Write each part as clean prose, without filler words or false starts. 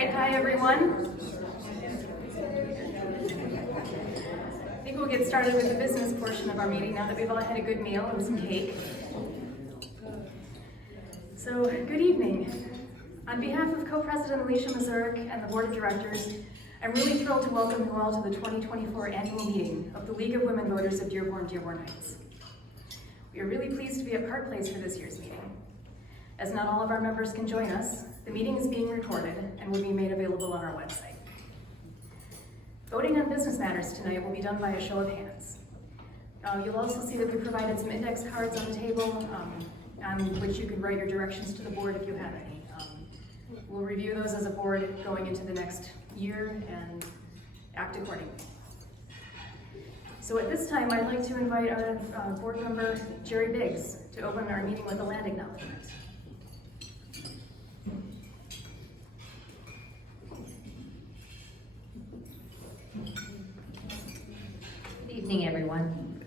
right, hi everyone. I think we'll get started with the business portion of our meeting now that we've all had a good meal and some cake. So, good evening. On behalf of Co-President Alicia Mazurek and the Board of Directors, I'm really thrilled to welcome you all to the 2024 annual meeting of the League of Women Voters of Dearborn-Dearborn Heights. We are really pleased to be at Park Place for this year's meeting. As not all of our members can join us, the meeting is being recorded and will be made available on our website. Voting on business matters tonight will be done by a show of hands. You'll also see that we provided some index cards on the table on which you can write your directions to the board if you have any. We'll review those as a board going into the next year and act accordingly. So at this time, I'd like to invite our board member, Jerry Biggs, to open our meeting with a land acknowledgement. Good evening, everyone.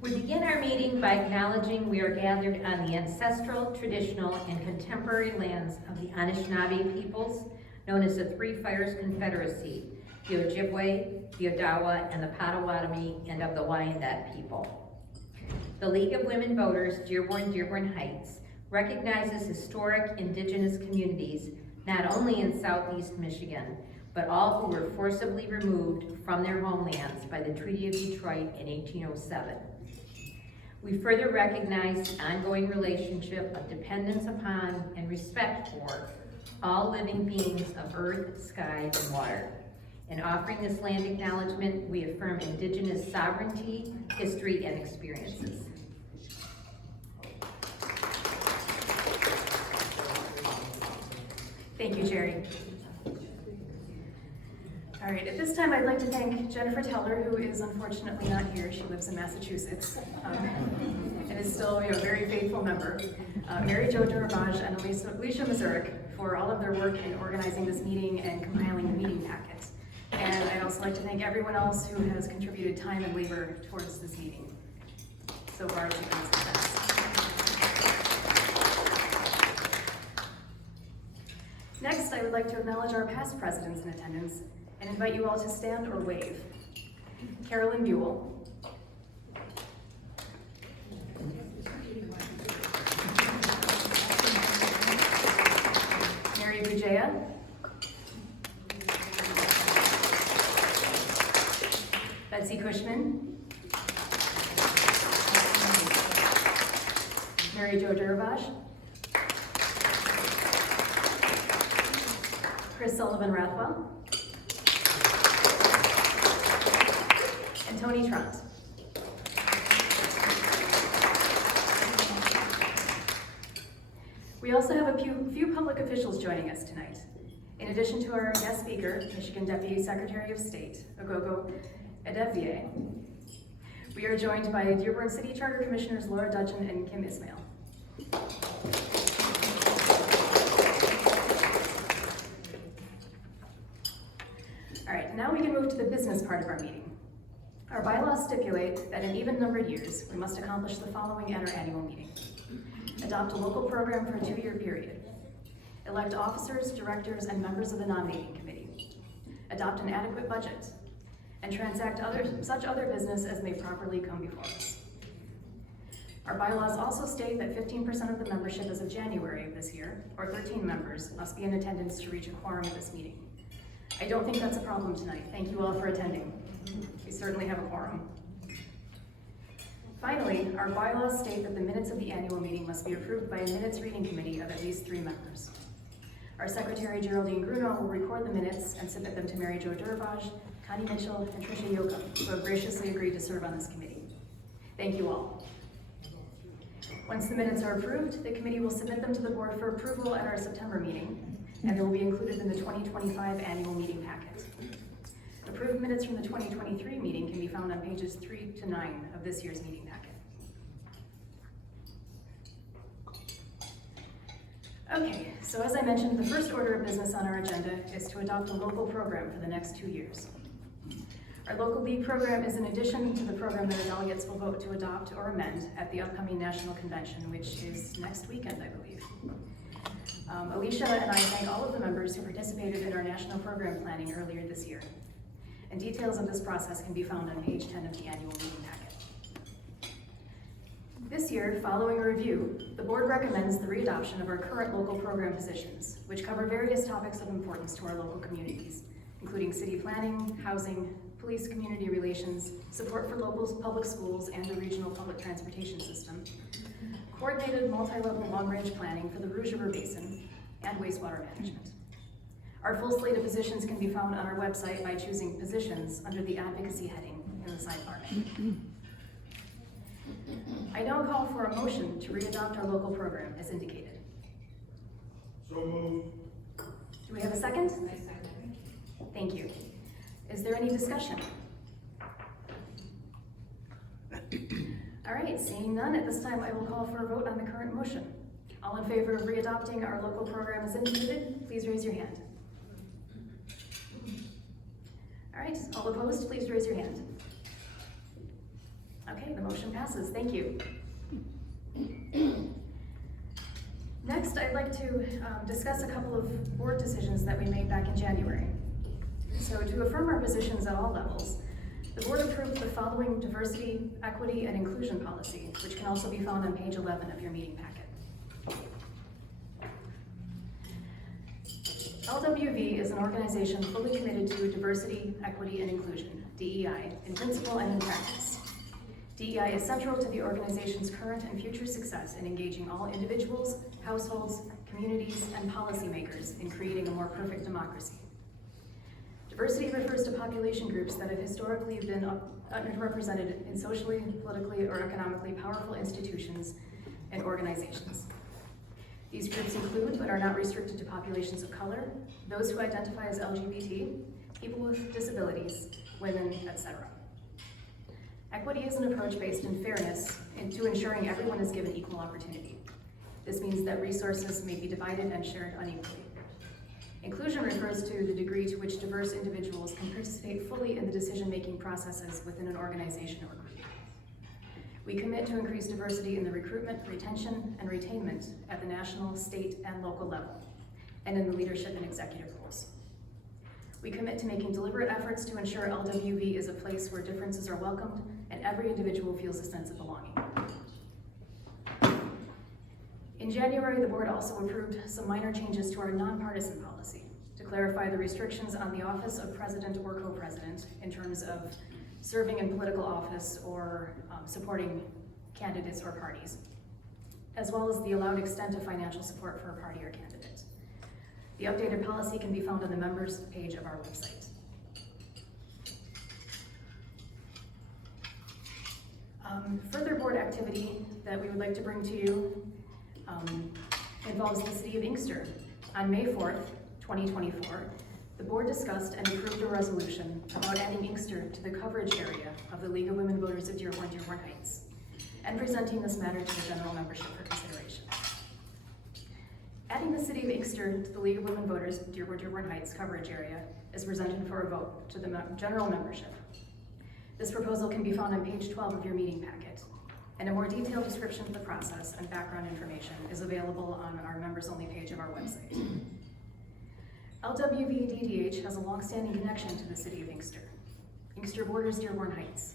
We begin our meeting by acknowledging we are gathered on the ancestral, traditional, and contemporary lands of the Anishinaabe peoples, known as the Three Fires Confederacy, the Ojibwe, the Odawa, and the Potawatomi, and of the Wyandot people. The League of Women Voters, Dearborn-Dearborn Heights, recognizes historic indigenous communities not only in Southeast Michigan, but all who were forcibly removed from their homelands by the Treaty of Detroit in 1807. We further recognize the ongoing relationship of dependence upon and respect for all living beings of earth, sky, and water. In offering this land acknowledgement, we affirm indigenous sovereignty, history, and experiences. Thank you, Jerry. All right, at this time, I'd like to thank Jennifer Teller, who is unfortunately not here. She lives in Massachusetts and is still a very faithful member. Mary Jo Dearborn and Alicia Mazurek for all of their work in organizing this meeting and compiling the meeting packet. And I'd also like to thank everyone else who has contributed time and labor towards this meeting. So far, it's been a success. Next, I would like to acknowledge our past presidents in attendance and invite you all to stand or wave. Carolyn Buell. Mary Bujaya. Betsy Cushman. Mary Jo Dearborn. Chris Sullivan-Rathwell. And Tony Trant. We also have a few public officials joining us tonight. In addition to our guest speaker, Michigan Deputy Secretary of State, Aghogho Edevbie, we are joined by Dearborn City Charter Commissioners Laura Dudgeon and Kim Ismail. All right, now we can move to the business part of our meeting. Our bylaws stipulate that in even-numbered years, we must accomplish the following at our annual meeting. Adopt a local program for a 2-year period. Elect officers, directors, and members of the nominating committee. Adopt an adequate budget. And transact such other business as may properly come before us. Our bylaws also state that 15% of the membership as of January of this year, or 13 members, must be in attendance to reach a quorum at this meeting. I don't think that's a problem tonight. Thank you all for attending. We certainly have a quorum. Finally, our bylaws state that the minutes of the annual meeting must be approved by a minutes reading committee of at least 3 members. Our Secretary Geraldine Gruno will record the minutes and submit them to Mary Jo Dearborn, Connie Mitchell, and Tricia Yoakum, who have graciously agreed to serve on this committee. Thank you all. Once the minutes are approved, the committee will submit them to the board for approval at our September meeting, and they will be included in the 2025 annual meeting packet. Approved minutes from the 2023 meeting can be found on pages 3 to 9 of this year's meeting packet. Okay, so as I mentioned, the first order of business on our agenda is to adopt a local program for the next 2 years. Our local league program is in addition to the program that our delegates will vote to adopt or amend at the upcoming national convention, which is next weekend, I believe. Alicia and I thank all of the members who participated in our national program planning earlier this year. And details of this process can be found on page 10 of the annual meeting packet. This year, following a review, the board recommends the readoption of our current local program positions, which cover various topics of importance to our local communities, including city planning, housing, police community relations, support for local public schools and the regional public transportation system, coordinated multi-level long-range planning for the Rouge River Basin, and wastewater management. Our full slate of positions can be found on our website by choosing Positions under the Advocacy heading in the sidebar menu. I now call for a motion to readopt our local program as indicated. So moved. Do we have a second? I second. Thank you. Is there any discussion? All right, seeing none, at this time I will call for a vote on the current motion. All in favor of readopting our local program as indicated, please raise your hand. All right, all opposed, please raise your hand. Okay, the motion passes. Thank you. Next, I'd like to discuss a couple of board decisions that we made back in January. So to affirm our positions at all levels, the board approved the following diversity, equity, and inclusion policy, which can also be found on page 11 of your meeting packet. LWV is an organization fully committed to diversity, equity, and inclusion, DEI, in principle and in practice. DEI is central to the organization's current and future success in engaging all individuals, households, communities, and policymakers in creating a more perfect democracy. Diversity refers to population groups that have historically been underrepresented in socially, politically, or economically powerful institutions and organizations. These groups include, but are not restricted to, populations of color, those who identify as LGBT, people with disabilities, women, etc. Equity is an approach based in fairness to ensuring everyone is given equal opportunity. This means that resources may be divided and shared unequally. Inclusion refers to the degree to which diverse individuals can participate fully in the decision-making processes within an organization or group. We commit to increase diversity in the recruitment, retention, and retainment at the national, state, and local level, and in the leadership and executive roles. We commit to making deliberate efforts to ensure LWV is a place where differences are welcomed and every individual feels a sense of belonging. In January, the board also approved some minor changes to our nonpartisan policy to clarify the restrictions on the office of president or co-president in terms of serving in political office or supporting candidates or parties, as well as the allowed extent of financial support for a party or candidate. The updated policy can be found on the members page of our website. Further board activity that we would like to bring to you involves the City of Inkster. On May 4th, 2024, the board discussed and approved a resolution about adding Inkster to the coverage area of the League of Women Voters of Dearborn-Dearborn Heights, and presenting this matter to the general membership for consideration. Adding the City of Inkster to the League of Women Voters of Dearborn-Dearborn Heights coverage area is presented for a vote to the general membership. This proposal can be found on page 12 of your meeting packet, and a more detailed description of the process and background information is available on our members-only page of our website. LWVDDH has a long-standing connection to the City of Inkster. Inkster borders Dearborn Heights.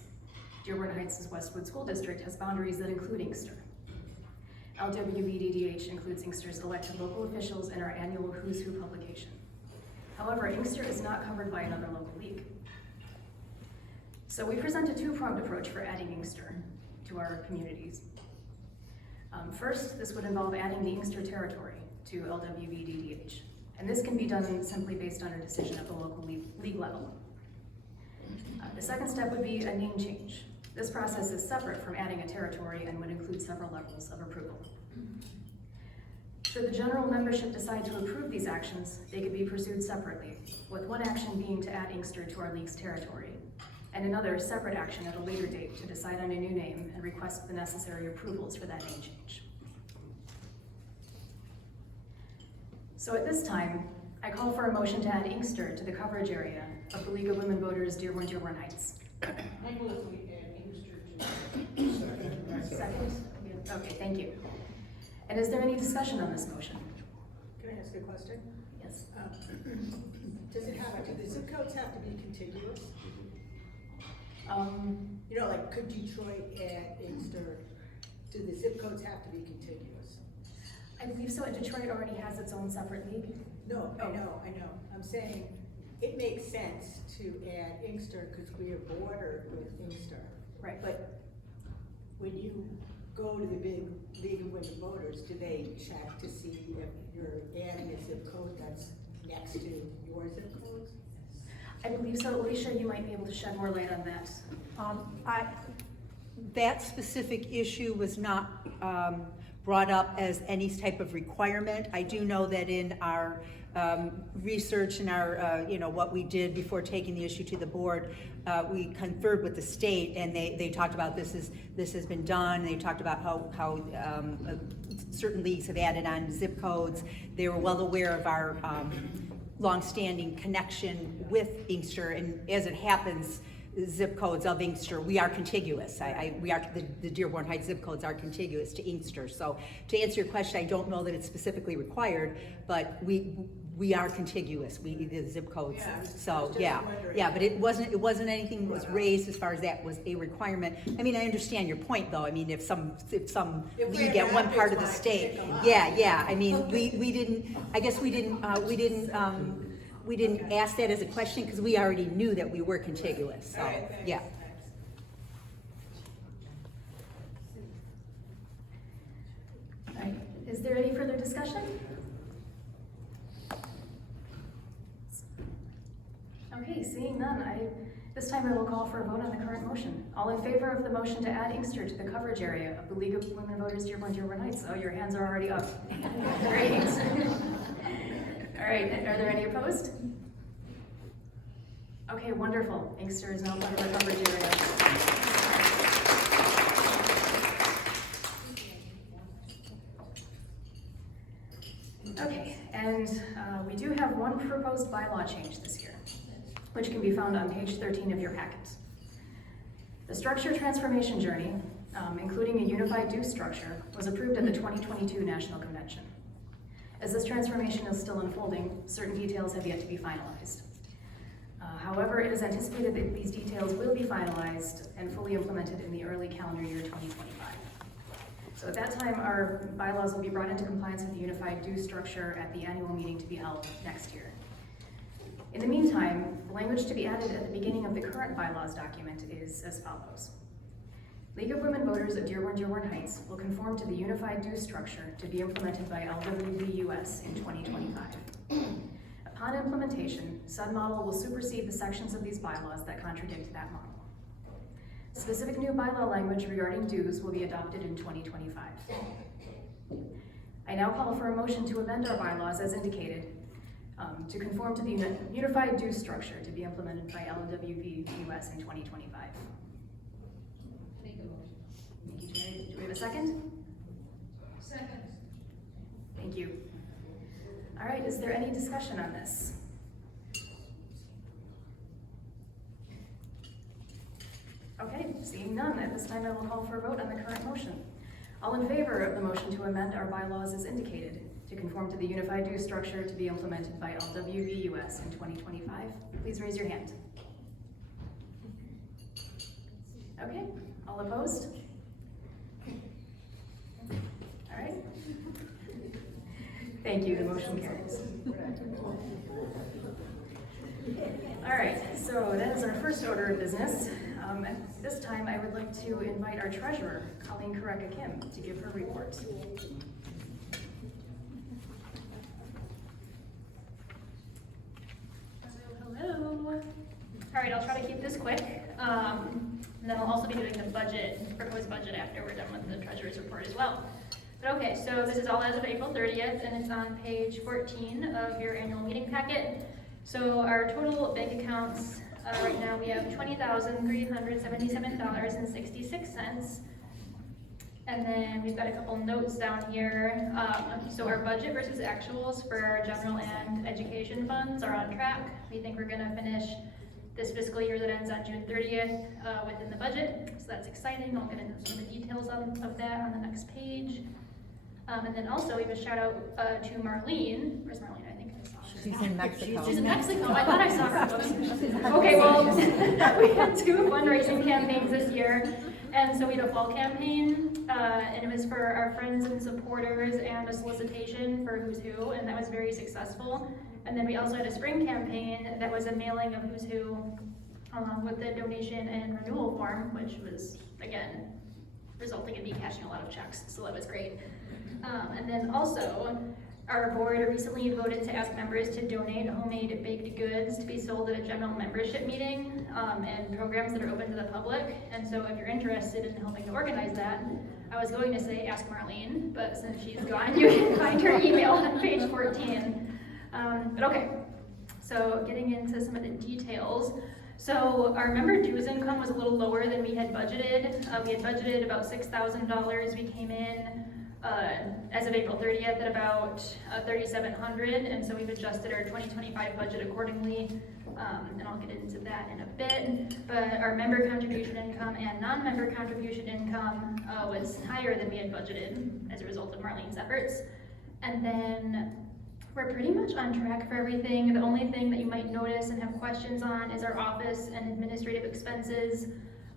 Dearborn Heights' Westwood School District has boundaries that include Inkster. LWVDDH includes Inkster's elected local officials in our annual Who's Who publication. However, Inkster is not covered by another local league. So we present a two-pronged approach for adding Inkster to our communities. First, this would involve adding the Inkster territory to LWVDDH. And this can be done simply based on a decision at the local league level. The second step would be a name change. This process is separate from adding a territory and would include several levels of approval. Should the general membership decide to approve these actions, they could be pursued separately, with one action being to add Inkster to our league's territory, and another separate action at a later date to decide on a new name and request the necessary approvals for that name change. So at this time, I call for a motion to add Inkster to the coverage area of the League of Women Voters Dearborn-Dearborn Heights. I move we add Inkster to. Second? Okay, thank you. And is there any discussion on this motion? Can I ask a question? Yes. Do the zip codes have to be contiguous? You know, like could Detroit and Inkster, do the zip codes have to be contiguous? I believe so, and Detroit already has its own separate league. No, I know. I'm saying it makes sense to add Inkster because we are bordered with Inkster. Right. But when you go to the big League of Women Voters, do they check to see if you're adding a zip code that's next to your zip codes? I believe so. Alicia, you might be able to shed more light on that. That specific issue was not brought up as any type of requirement. I do know that in our research and our, what we did before taking the issue to the board, we conferred with the state, and they talked about this has been done. They talked about how certain leagues have added on zip codes. They were well aware of our longstanding connection with Inkster, and as it happens, zip codes of Inkster, we are contiguous. The Dearborn Heights zip codes are contiguous to Inkster. So to answer your question, I don't know that it's specifically required, but we are contiguous. The zip codes. Yeah, So just yeah, wondering. yeah, but it wasn't anything that was raised as far as that was a requirement. I mean, I understand your point though. I mean, if some If league we're at one not, part of the it's fine, state, pick 'em up. yeah. I mean, we didn't ask that as a question because we already knew that we were contiguous. So All right, thanks. yeah. Thanks. All right. Is there any further discussion? Okay, seeing none, this time I will call for a vote on the current motion. All in favor of the motion to add Inkster to the coverage area of the League of Women Voters Dearborn-Dearborn Heights? Oh, your hands are already up. Great. All right, are there any opposed? Okay, wonderful. Inkster is now part of the coverage area. Okay, and we do have one proposed bylaw change this year, which can be found on page 13 of your packet. The structure transformation journey, including a unified due structure, was approved at the 2022 National Convention. As this transformation is still unfolding, certain details have yet to be finalized. However, it is anticipated that these details will be finalized and fully implemented in the early calendar year 2025. So at that time, our bylaws will be brought into compliance with the unified due structure at the annual meeting to be held next year. In the meantime, the language to be added at the beginning of the current bylaws document is as follows. League of Women Voters of Dearborn-Dearborn Heights will conform to the unified due structure to be implemented by LWVDDH in 2025. Upon implementation, said model will supersede the sections of these bylaws that contradict that model. Specific new bylaw language regarding dues will be adopted in 2025. I now call for a motion to amend our bylaws as indicated to conform to the unified due structure to be implemented by LWVDDH in 2025. Make a motion. Thank you, Jerry. Do we have a second? Second. Thank you. All right, is there any discussion on this? Okay, seeing none, at this time I will call for a vote on the current motion. All in favor of the motion to amend our bylaws as indicated to conform to the unified due structure to be implemented by LWVDDH in 2025, please raise your hand. Okay, all opposed? All right. Thank you, the motion carries. All right, so that is our first order of business. At this time, I would like to invite our treasurer, Colleen Kareka-Kim, to give her report. Hello. All right, I'll try to keep this quick. And then I'll also be doing the proposed budget after we're done with the treasurer's report as well. But okay, so this is all as of April 30th, and it's on page 14 of your annual meeting packet. So our total bank accounts, right now we have $20,377.66. And then we've got a couple notes down here. So our budget versus actuals for our general and education funds are on track. We think we're gonna finish this fiscal year that ends on June 30th within the budget. So that's exciting. I'll get into some of the details of that on the next page. And then also we have a shout out to Marlene. Where's Marlene? I think I saw her. She's in Mexico. She's in Mexico. I thought I saw her. Whoops. Okay, well, we had 2 fundraising campaigns this year. And so we had a fall campaign, and it was for our friends and supporters and a solicitation for Who's Who, and that was very successful. And then we also had a spring campaign that was a mailing of Who's Who with the donation and renewal form, which was, again, resulting in me cashing a lot of checks, so that was great. And then also, our board recently voted to ask members to donate homemade baked goods to be sold at a general membership meeting and programs that are open to the public. And so if you're interested in helping to organize that, I was going to say ask Marlene, but since she's gone, you can find her email on page 14. But okay, so getting into some of the details. So our member dues income was a little lower than we had budgeted. We had budgeted about $6,000. We came in as of April 30th at about $3,700, and so we've adjusted our 2025 budget accordingly, and I'll get into that in a bit. But our member contribution income and non-member contribution income was higher than we had budgeted as a result of Marlene's efforts. And then we're pretty much on track for everything. The only thing that you might notice and have questions on is our office and administrative expenses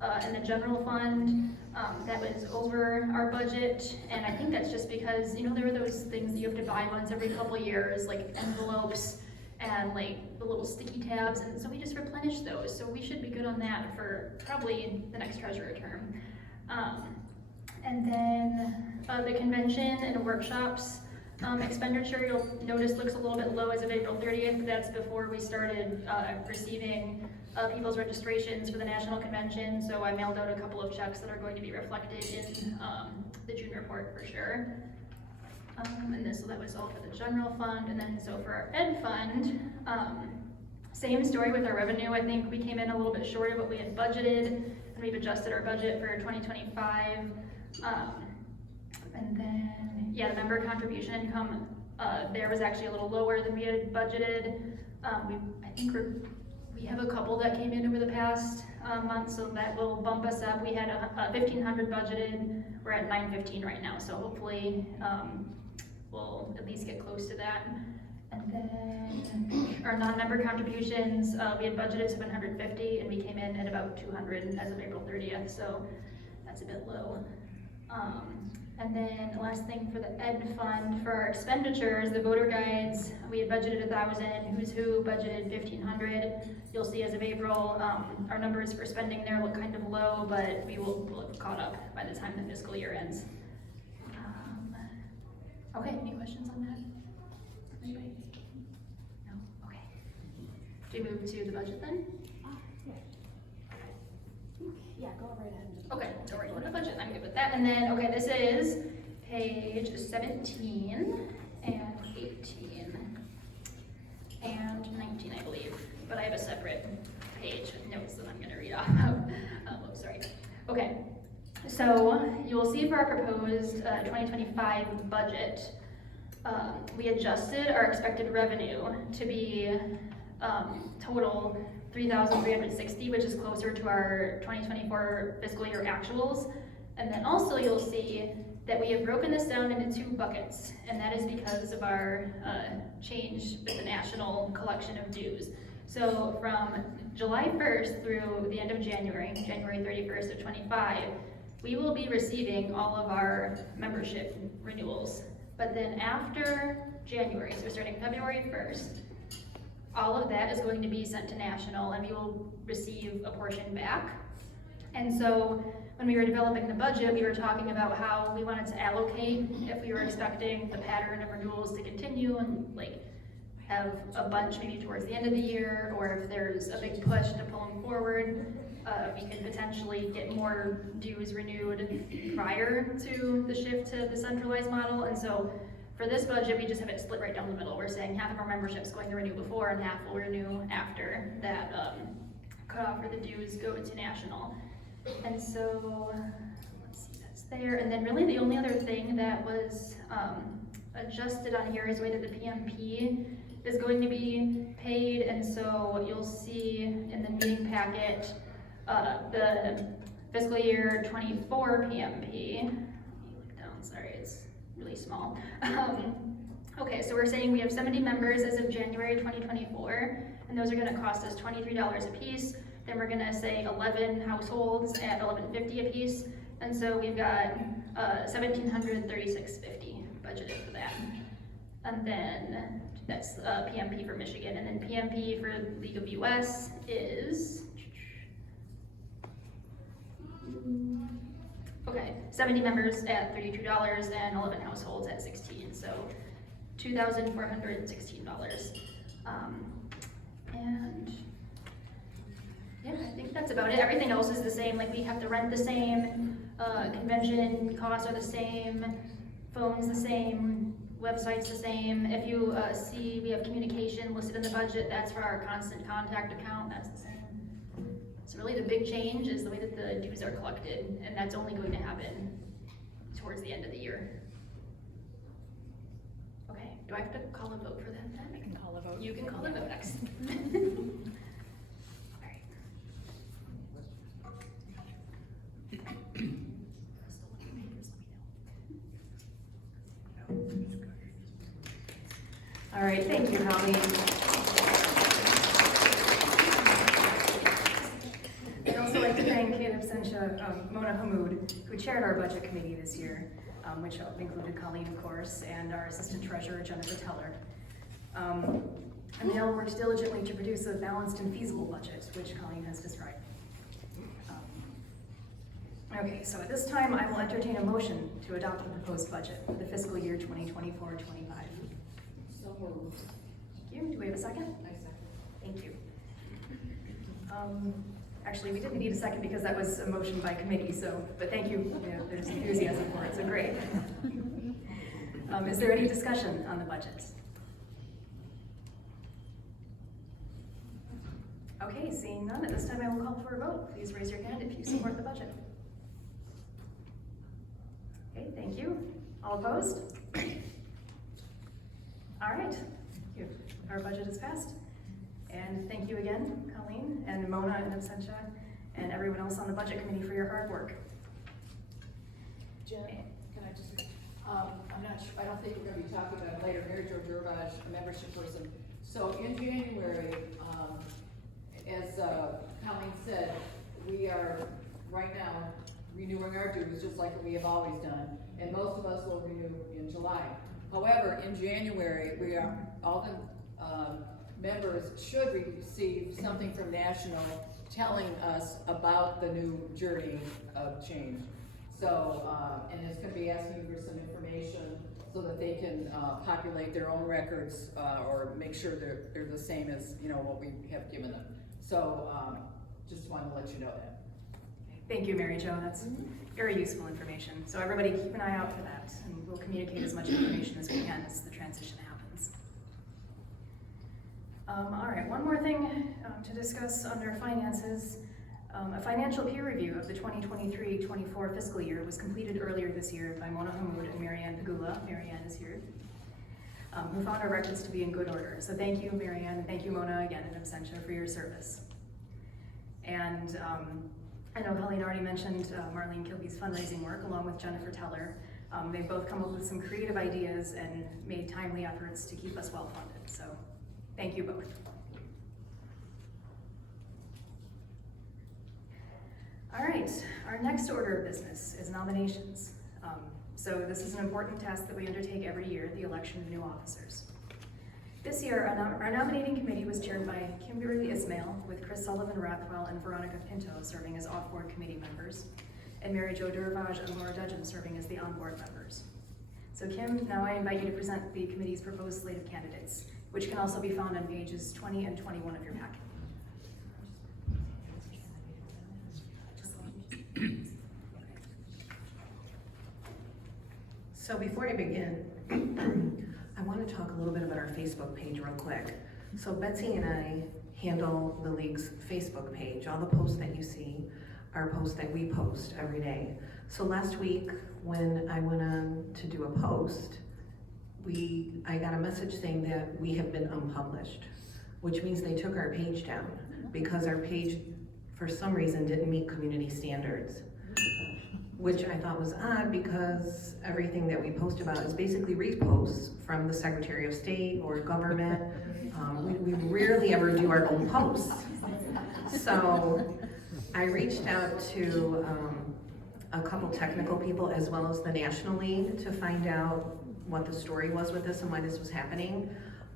and the general fund. That was over our budget, and I think that's just because, you know, there are those things that you have to buy once every couple years, like envelopes and like the little sticky tabs, and so we just replenished those. So we should be good on that for probably the next treasurer term. And then the convention and workshops expenditure, you'll notice looks a little bit low as of April 30th, but that's before we started receiving people's registrations for the national convention. So I mailed out a couple of checks that are going to be reflected in the June report for sure. And this, so that was all for the general fund. And then so for our ed fund, same story with our revenue. I think we came in a little bit short of what we had budgeted, and we've adjusted our budget for 2025. And then, yeah, the member contribution income there was actually a little lower than we had budgeted. I think we have a couple that came in over the past month, so that will bump us up. We had $1,500 budgeted. We're at $915 right now, so hopefully we'll at least get close to that. And then our non-member contributions, we had budgeted $750, and we came in at about $200 as of April 30th, so that's a bit low. And then the last thing for the ed fund, for our expenditures, the voter guides, we had budgeted 1,000, Who's Who budgeted 1,500. You'll see as of April, our numbers for spending there look kind of low, but we'll have caught up by the time the fiscal year ends. Okay, any questions on that? Anybody? No? Okay. Do we move to the budget then? Yeah, go right ahead. Okay, so we're going to budget, I'm good with that. And then, okay, this is page 17 and 18 and 19, I believe. But I have a separate page with notes that I'm going to read off of. Oops, sorry. Okay, so you will see for our proposed 2025 budget, we adjusted our expected revenue to be total 3,360, which is closer to our 2024 fiscal year actuals. And then also you'll see that we have broken this down into 2 buckets, and that is because of our change with the national collection of dues. So from July 1st through the end of January 31st of 25, we will be receiving all of our membership renewals. But then after January, so starting February 1st, all of that is going to be sent to national, and we will receive a portion back. And so when we were developing the budget, we were talking about how we wanted to allocate if we were expecting the pattern of renewals to continue and like have a bunch maybe towards the end of the year, or if there's a big push to pull them forward, we could potentially get more dues renewed prior to the shift to the centralized model. And so for this budget, we just have it split right down the middle. We're saying half of our membership is going to renew before and half will renew after that cutoff for the dues go to national. And so, let's see, that's there. And then really the only other thing that was adjusted on here is the way that the PMP is going to be paid. And so you'll see in the meeting packet, the fiscal year 24 PMP. Let me look down, sorry, it's really small. Okay, so we're saying we have 70 members as of January 2024, and those are gonna cost us $23 a piece. Then we're gonna say 11 households at $11.50 a piece, and so we've got $1,736.50 budgeted for that. And then that's PMP for Michigan, and then PMP for League of US is, okay, 70 members at $32 and 11 households at 16, so $2,416. And yeah, I think that's about it. Everything else is the same, like we have to rent the same, convention costs are the same, phones the same, website's the same. If you see we have communication listed in the budget, that's for our constant contact account, that's the same. So really the big change is the way that the dues are collected, and that's only going to happen towards the end of the year. Okay, do I have to call a vote for that then? I can call a vote. You can call a vote next. All right, thank you, Holly. I'd also like to thank in absentia Mona Hamoud, who chaired our budget committee this year, which included Colleen, of course, and our assistant treasurer, Jennifer Teller. And they all worked diligently to produce a balanced and feasible budget, which Colleen has described. Okay, so at this time, I will entertain a motion to adopt the proposed budget for the fiscal year 2024-25. So moved. Thank you. Do we have a second? I second. Thank you. Actually, we didn't need a second because that was a motion by committee, so, but thank you. Yeah, there's enthusiasm for it, so great. Is there any discussion on the budget? Okay, seeing none, at this time I will call for a vote. Please raise your hand if you support the budget. Okay, thank you. All opposed? All right, thank you. Our budget is passed. And thank you again, Colleen, and Mona in absentia, and everyone else on the budget committee for your hard work. Jen, can I just, I'm not sure, I don't think we're gonna be talking about it later, Mary Jo Dearborn, a membership person. So in January, as Colleen said, we are right now renewing our dues just like we have always done, and most of us will renew in July. However, in January, we are, all the members should receive something from National telling us about the new journey of change. So, and it's gonna be asking for some information so that they can populate their own records or make sure they're the same as, you know, what we have given them. So, just wanted to let you know that. Thank you, Mary Jo. That's very useful information. So everybody keep an eye out for that, and we'll communicate as much information as we can as the transition happens. All right, one more thing to discuss under finances. A financial peer review of the 2023-24 fiscal year was completed earlier this year by Mona Hamoud and Marianne Pagula. Marianne is here. Who found our records to be in good order. So thank you, Marianne, and thank you, Mona, again in absentia, for your service. And I know Colleen already mentioned Marlene Kilby's fundraising work along with Jennifer Teller. They've both come up with some creative ideas and made timely efforts to keep us well funded. So thank you both. All right, our next order of business is nominations. So this is an important task that we undertake every year, the election of new officers. This year, our nominating committee was chaired by Kimberly Ismail, with Chris Sullivan-Rathwell and Veronica Pinto serving as off-board committee members, and Mary Jo Dearborn and Laura Dudgeon serving as the on-board members. So Kim, now I invite you to present the committee's proposed slate of candidates, which can also be found on pages 20 and 21 of your packet. So before I begin, I want to talk a little bit about our Facebook page real quick. So Betsy and I handle the league's Facebook page. All the posts that you see are posts that we post every day. So last week when I went on to do a post, I got a message saying that we have been unpublished, which means they took our page down because our page, for some reason, didn't meet community standards. which I thought was odd because everything that we post about is basically reposts from the Secretary of State or government. We rarely ever do our own posts. So I reached out to a couple technical people as well as the National League to find out what the story was with this and why this was happening.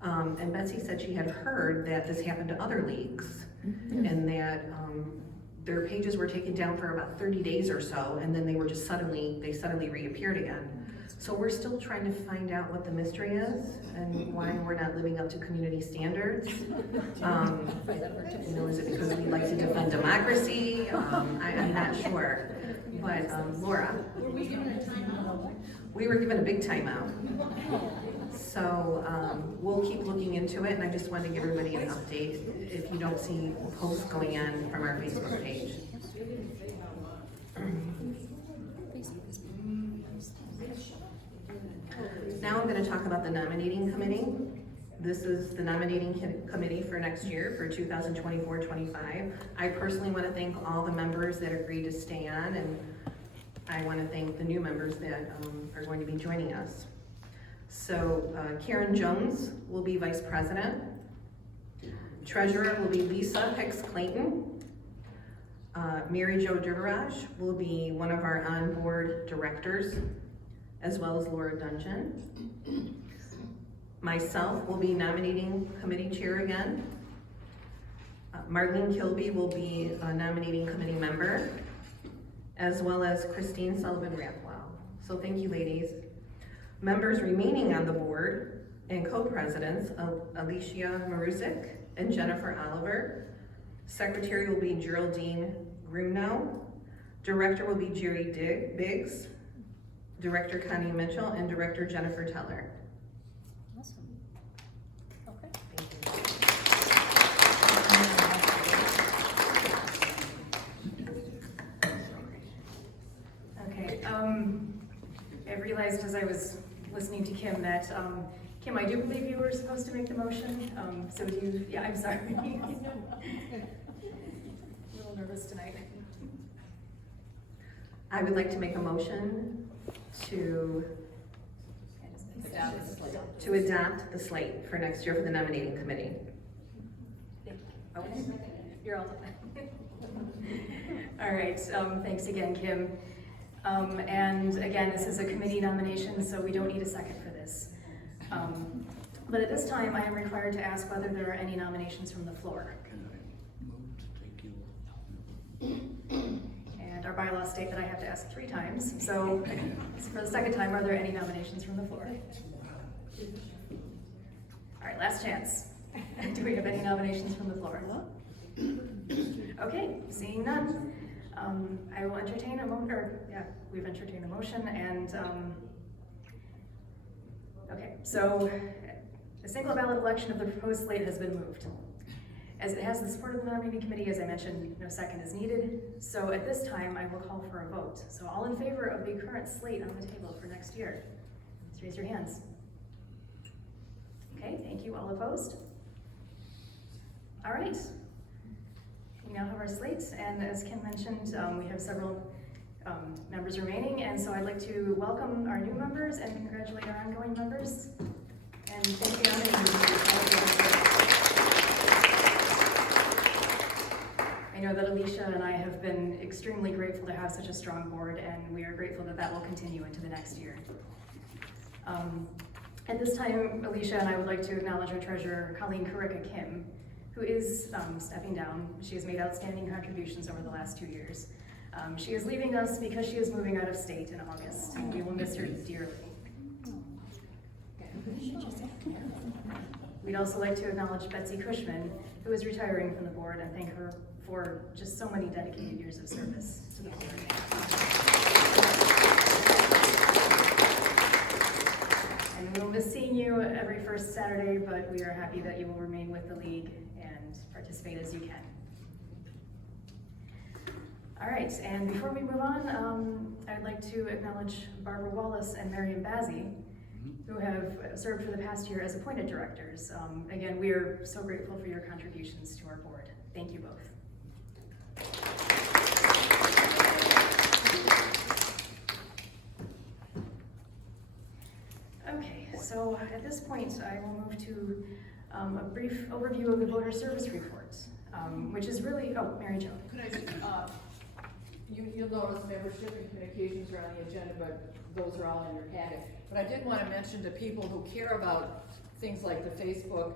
And Betsy said she had heard that this happened to other leagues and that their pages were taken down for about 30 days or so, and then they were just suddenly reappeared again. So we're still trying to find out what the mystery is and why we're not living up to community standards. Is it because we like to defend democracy? I'm not sure. But Laura? Were we given a timeout? We were given a big timeout. So we'll keep looking into it, and I just wanted to give everybody an update if you don't see posts going on from our Facebook page. Now I'm going to talk about the nominating committee. This is the nominating committee for next year for 2024-25. I personally want to thank all the members that agreed to stay on, and I want to thank the new members that are going to be joining us. So Karen Jones will be vice president. Treasurer will be Lisa Hicks Clayton. Mary Jo Dearborn will be one of our on-board directors, as well as Laura Dungeon. Myself will be nominating committee chair again. Marlene Kilby will be a nominating committee member, as well as Christine Sullivan-Rathwell. So thank you, ladies. Members remaining on the board and co-presidents of Alicia Maruzik and Jennifer Oliver. Secretary will be Geraldine Grumnow. Director will be Jerry Biggs. Director Connie Mitchell and Director Jennifer Teller. Awesome. Okay. Okay, I realized as I was listening to Kim that, Kim, I do believe you were supposed to make the motion, so do you, yeah, I'm sorry. A little nervous tonight. I would like to make a motion to adopt the slate for next year for the nominating committee. Okay, you're all done. All right, thanks again, Kim. And again, this is a committee nomination, so we don't need a second for this. But at this time, I am required to ask whether there are any nominations from the floor. And our bylaws state that I have to ask 3 times, so for the second time, are there any nominations from the floor? All right, last chance. Do we have any nominations from the floor? Okay, seeing none, I will entertain a motion, we've entertained a motion, and, okay, so the single ballot election of the proposed slate has been moved. As it has the support of the nominating committee, as I mentioned, no second is needed. So at this time, I will call for a vote. So all in favor of the current slate on the table for next year, please raise your hands. Okay, thank you. All opposed? All right. We now have our slates, and as Kim mentioned, we have several members remaining, and so I'd like to welcome our new members and congratulate our ongoing members. And thank you. I know that Alicia and I have been extremely grateful to have such a strong board, and we are grateful that that will continue into the next year. At this time, Alicia and I would like to acknowledge our treasurer, Colleen Karika Kim, who is stepping down. She has made outstanding contributions over the last 2 years. She is leaving us because she is moving out of state in August, and we will miss her dearly. We'd also like to acknowledge Betsy Cushman, who is retiring from the board, and thank her for just so many dedicated years of service to the board. And we'll miss seeing you every first Saturday, but we are happy that you will remain with the league and participate as you can. All right, and before we move on, I'd like to acknowledge Barbara Wallace and Miriam Bazzi, who have served for the past year as appointed directors. Again, we are so grateful for your contributions to our board. Thank you both. so at this point, I will move to a brief overview of the voter service report, which is really, oh, Mary Jo. Could I just, you'll notice membership and communications are on the agenda, but those are all in your packet. But I did want to mention to people who care about things like the Facebook,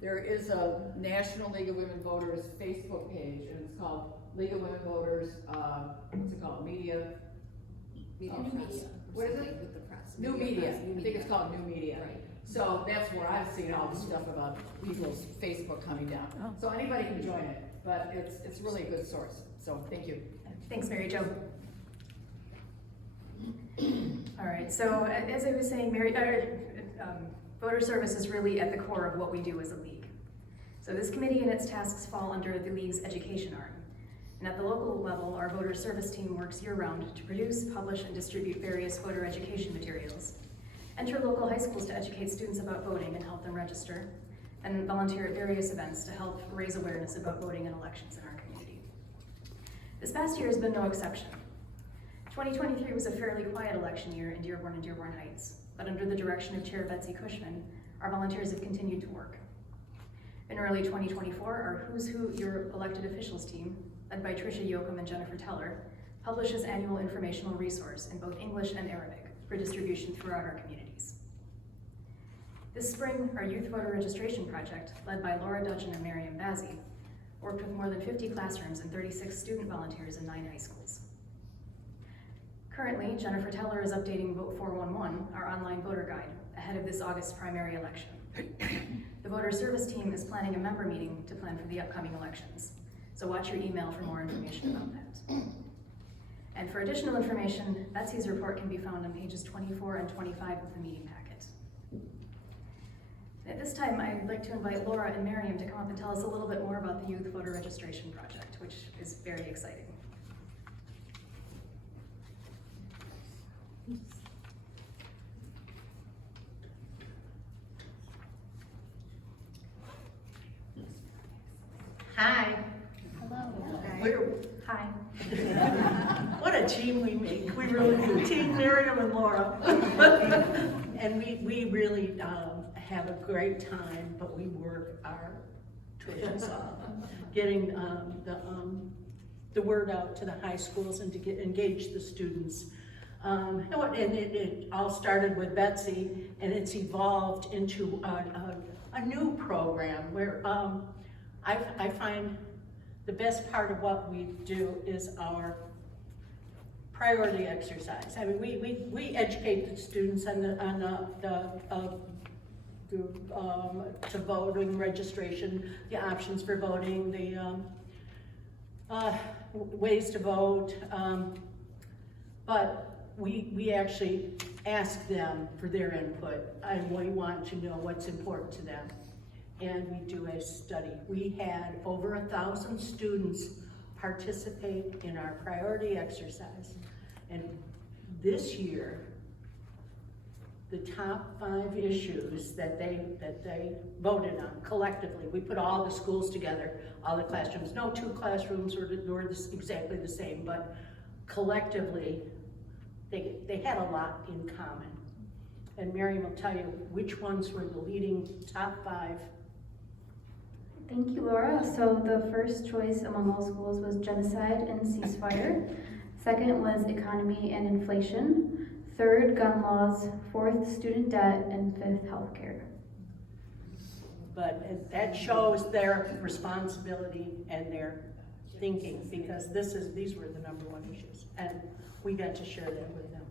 there is a National League of Women Voters Facebook page, and it's called League of Women Voters, what's it called, Media? What is it? With the press. New media, I think it's called New Media. Right. So that's where I've seen all the stuff about people's Facebook coming down. So anybody can join it, but it's really a good source, so thank you. Thanks, Mary Jo. All right, so as I was saying, voter service is really at the core of what we do as a league. So this committee and its tasks fall under the league's education arm. And at the local level, our voter service team works year-round to produce, publish, and distribute various voter education materials, enter local high schools to educate students about voting and help them register, and volunteer at various events to help raise awareness about voting and elections in our community. This past year has been no exception. 2023 was a fairly quiet election year in Dearborn and Dearborn Heights, but under the direction of Chair Betsy Cushman, our volunteers have continued to work. In early 2024, our Who's Who Your Elected Officials team, led by Tricia Yoakum and Jennifer Teller, publishes annual informational resource in both English and Arabic for distribution throughout our communities. This spring, our Youth Voter Registration Project, led by Laura Dudgeon and Miriam Bazzi, worked with more than 50 classrooms and 36 student volunteers in 9 high schools. Currently, Jennifer Teller is updating Vote 411, our online voter guide, ahead of this August primary election. The voter service team is planning a member meeting to plan for the upcoming elections, so watch your email for more information about that. And for additional information, Betsy's report can be found on pages 24 and 25 of the meeting packet. At this time, I'd like to invite Laura and Miriam to come up and tell us a little bit more about the Youth Voter Registration Project, which is very exciting. Hi. Hello. Hi. What a team we make. We really do. Team Miriam and Laura. And we really have a great time, but we work our tuitions off, getting the word out to the high schools and to engage the students. And it all started with Betsy, and it's evolved into a new program where I find the best part of what we do is our priority exercise. I mean, we educate the students on to voting registration, the options for voting, the ways to vote, but we actually ask them for their input, and we want to know what's important to them. And we do a study. We had over 1,000 students participate in our priority exercise. And this year, the top 5 issues that they voted on collectively, we put all the schools together, all the classrooms. No 2 classrooms were exactly the same, but collectively, they had a lot in common. And Miriam will tell you which ones were the leading top 5. Thank you, Laura. So the first choice among all schools was genocide and ceasefire. Second was economy and inflation. Third, gun laws. Fourth, student debt. And fifth, healthcare. But that shows their responsibility and their thinking, because these were the #1 issues, and we got to share that with them.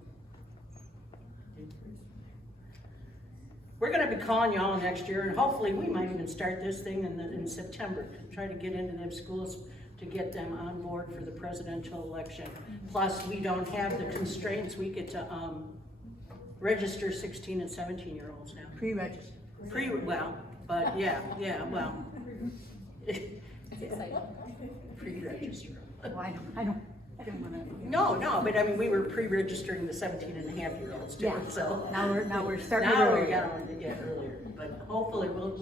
We're going to be calling you all next year, and hopefully we might even start this thing in September, try to get into them schools to get them on board for the presidential election. Plus, we don't have the constraints. We get to register 16 and 17-year-olds now. Pre-registered. But yeah, well. Pre-register. Well, I don't wanna. No, but I mean, we were pre-registering the 17-and-a-half-year-olds too, Yeah. so. Now we're starting Now earlier. we're going to get earlier, but hopefully we'll,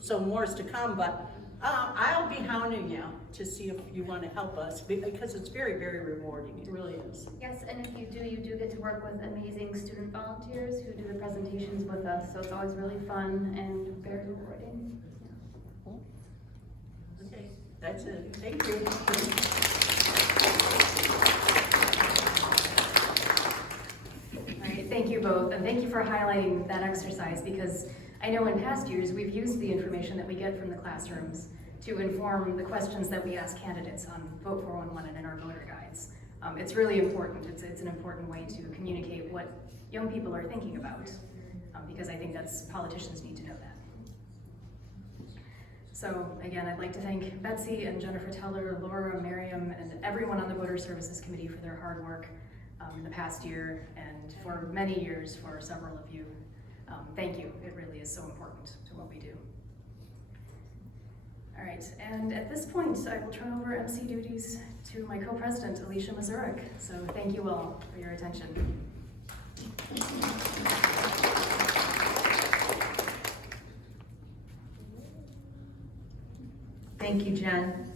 so more is to come, but I'll be hounding you to see if you want to help us, because it's very, very rewarding, it really is. Yes, and if you do get to work with amazing student volunteers who do the presentations with us, so it's always really fun and very rewarding. Okay, that's it, thank you. All right, thank you both, and thank you for highlighting that exercise, because I know in past years, we've used the information that we get from the classrooms to inform the questions that we ask candidates on Vote 411 and in our voter guides. It's really important. It's an important way to communicate what young people are thinking about, because I think politicians need to know that. So again, I'd like to thank Betsy and Jennifer Teller, Laura, Miriam, and everyone on the Voter Services Committee for their hard work in the past year and for many years for several of you. Thank you. It really is so important to what we do. All right, and at this point, I will turn over MC duties to my co-president, Alicia Mazurek. So thank you all for your attention. Thank you, Jen.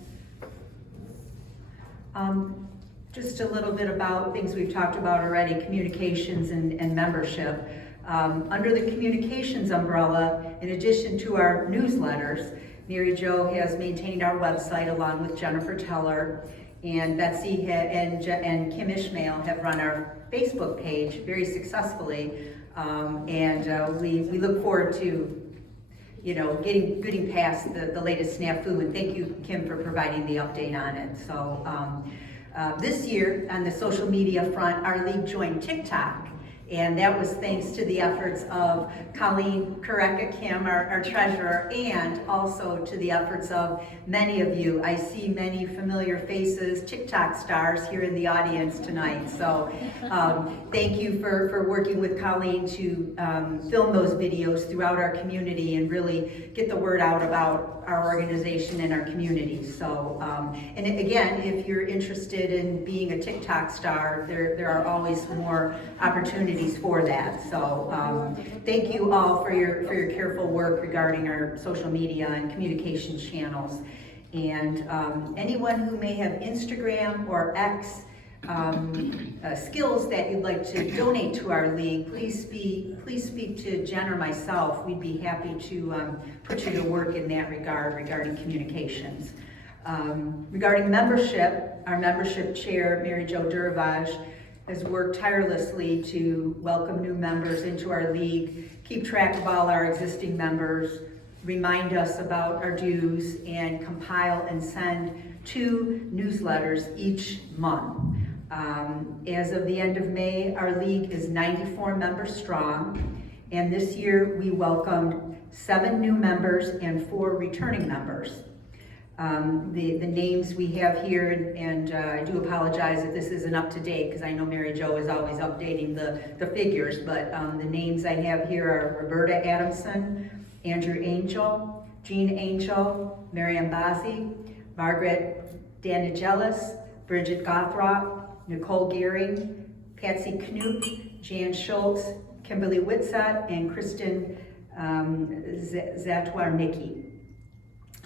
Just a little bit about things we've talked about already, communications and membership. Under the communications umbrella, in addition to our newsletters, Mary Jo has maintained our website along with Jennifer Teller, and Betsy and Kim Ishmael have run our Facebook page very successfully, and we look forward to getting past the latest snafu, and thank you, Kim, for providing the update on it. So this year on the social media front, our league joined TikTok. And that was thanks to the efforts of Colleen Kareka Kim, our treasurer, and also to the efforts of many of you. I see many familiar faces, TikTok stars here in the audience tonight. So thank you for working with Colleen to film those videos throughout our community and really get the word out about our organization and our community. So, and again, if you're interested in being a TikTok star, there are always more opportunities for that. So thank you all for your careful work regarding our social media and communications channels. And anyone who may have Instagram or X skills that you'd like to donate to our league, please speak to Jen or myself. We'd be happy to put you to work in that regard regarding communications. Regarding membership, our membership chair, Mary Jo Durvage, has worked tirelessly to welcome new members into our league, keep track of all our existing members, remind us about our dues, and compile and send 2 newsletters each month. As of the end of May, our league is 94 members strong, and this year we welcomed 7 new members and 4 returning members. The names we have here, and I do apologize if this isn't up to date, because I know Mary Jo is always updating the figures, but the names I have here are Roberta Adamson, Andrew Angel, Jean Angel, Miriam Bazzi, Margaret Danigelis, Bridget Gothrop, Nicole Gearing, Patsy Knoop, Jan Schultz, Kimberly Whitsett, and Kristen Zatwarnicki.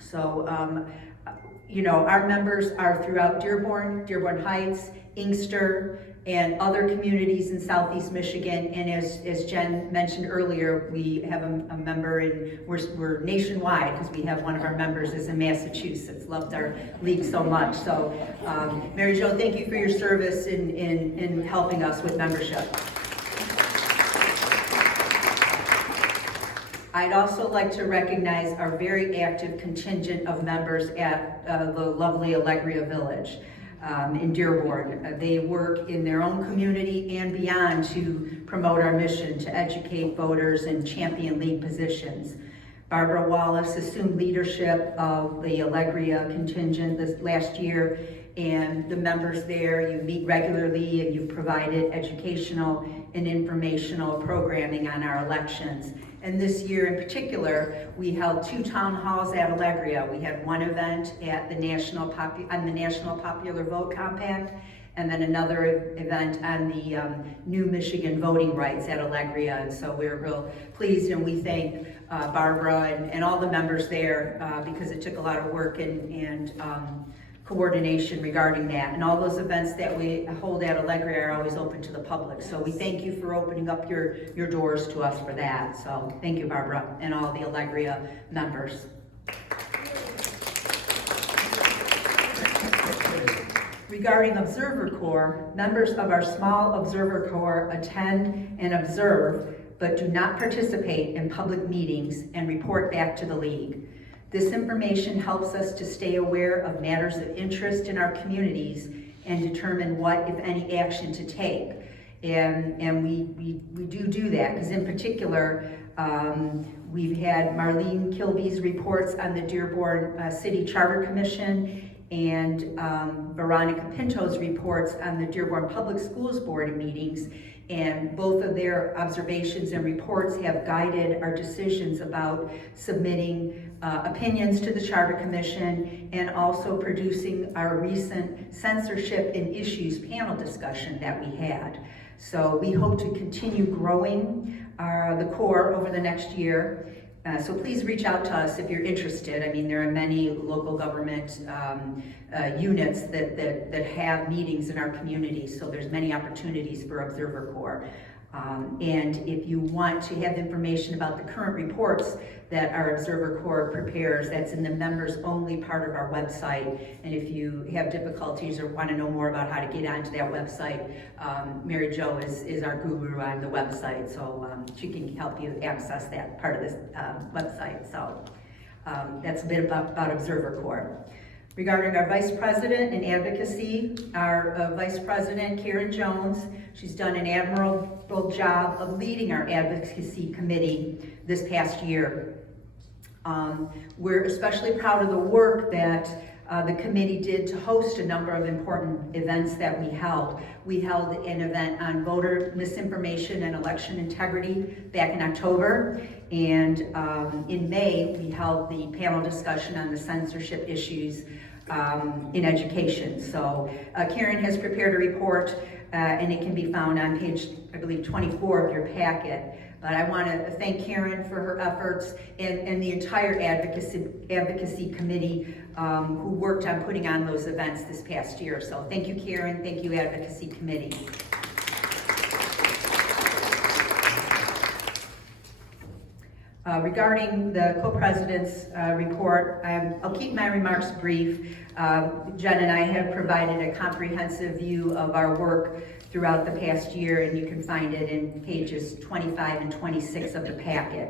So, our members are throughout Dearborn, Dearborn Heights, Inkster, and other communities in Southeast Michigan. And as Jen mentioned earlier, we have a member we're nationwide, because we have one of our members is in Massachusetts. Loved our league so much. So, Mary Jo, thank you for your service in helping us with membership. I'd also like to recognize our very active contingent of members at the lovely Allegria Village in Dearborn. They work in their own community and beyond to promote our mission to educate voters and champion league positions. Barbara Wallace assumed leadership of the Allegria contingent this last year, and the members there, you meet regularly and you provided educational and informational programming on our elections. And this year in particular, we held 2 town halls at Allegria. We had one event at the National Popular Vote Compact, and then another event on the new Michigan voting rights at Allegria. And so we're real pleased, and we thank Barbara and all the members there, because it took a lot of work and coordination regarding that. And all those events that we hold at Allegria are always open to the public. So we thank you for opening up your doors to us for that. So thank you, Barbara, and all the Allegria members. Regarding Observer Corps, members of our small Observer Corps attend and observe, but do not participate in public meetings and report back to the League. This information helps us to stay aware of matters of interest in our communities and determine what, if any, action to take. And we do that, because in particular, we've had Marlene Kilby's reports on the Dearborn City Charter Commission and Veronica Pinto's reports on the Dearborn Public Schools Board meetings, and both of their observations and reports have guided our decisions about submitting opinions to the Charter Commission and also producing our recent censorship and issues panel discussion that we had. So we hope to continue growing the Corps over the next year. So please reach out to us if you're interested. I mean, there are many local government units that have meetings in our community, so there's many opportunities for Observer Corps. And if you want to have information about the current reports that our Observer Corps prepares, that's in the members only part of our website. And if you have difficulties or want to know more about how to get onto that website, Mary Jo is our guru on the website, so she can help you access that part of this website. So that's a bit about Observer Corps. Regarding our Vice President in Advocacy, our Vice President, Karen Jones, she's done an admirable job of leading our Advocacy Committee this past year. We're especially proud of the work that the committee did to host a number of important events that we held. We held an event on voter misinformation and election integrity back in October, and in May we held the panel discussion on the censorship issues in education. So Karen has prepared a report and it can be found on page, I believe, 24 of your packet. But I want to thank Karen for her efforts and the entire advocacy committee who worked on putting on those events this past year. So thank you, Karen. Thank you, Advocacy Committee. Regarding the co-president's report, I'll keep my remarks brief. Jen and I have provided a comprehensive view of our work throughout the past year, and you can find it in pages 25 and 26 of the packet.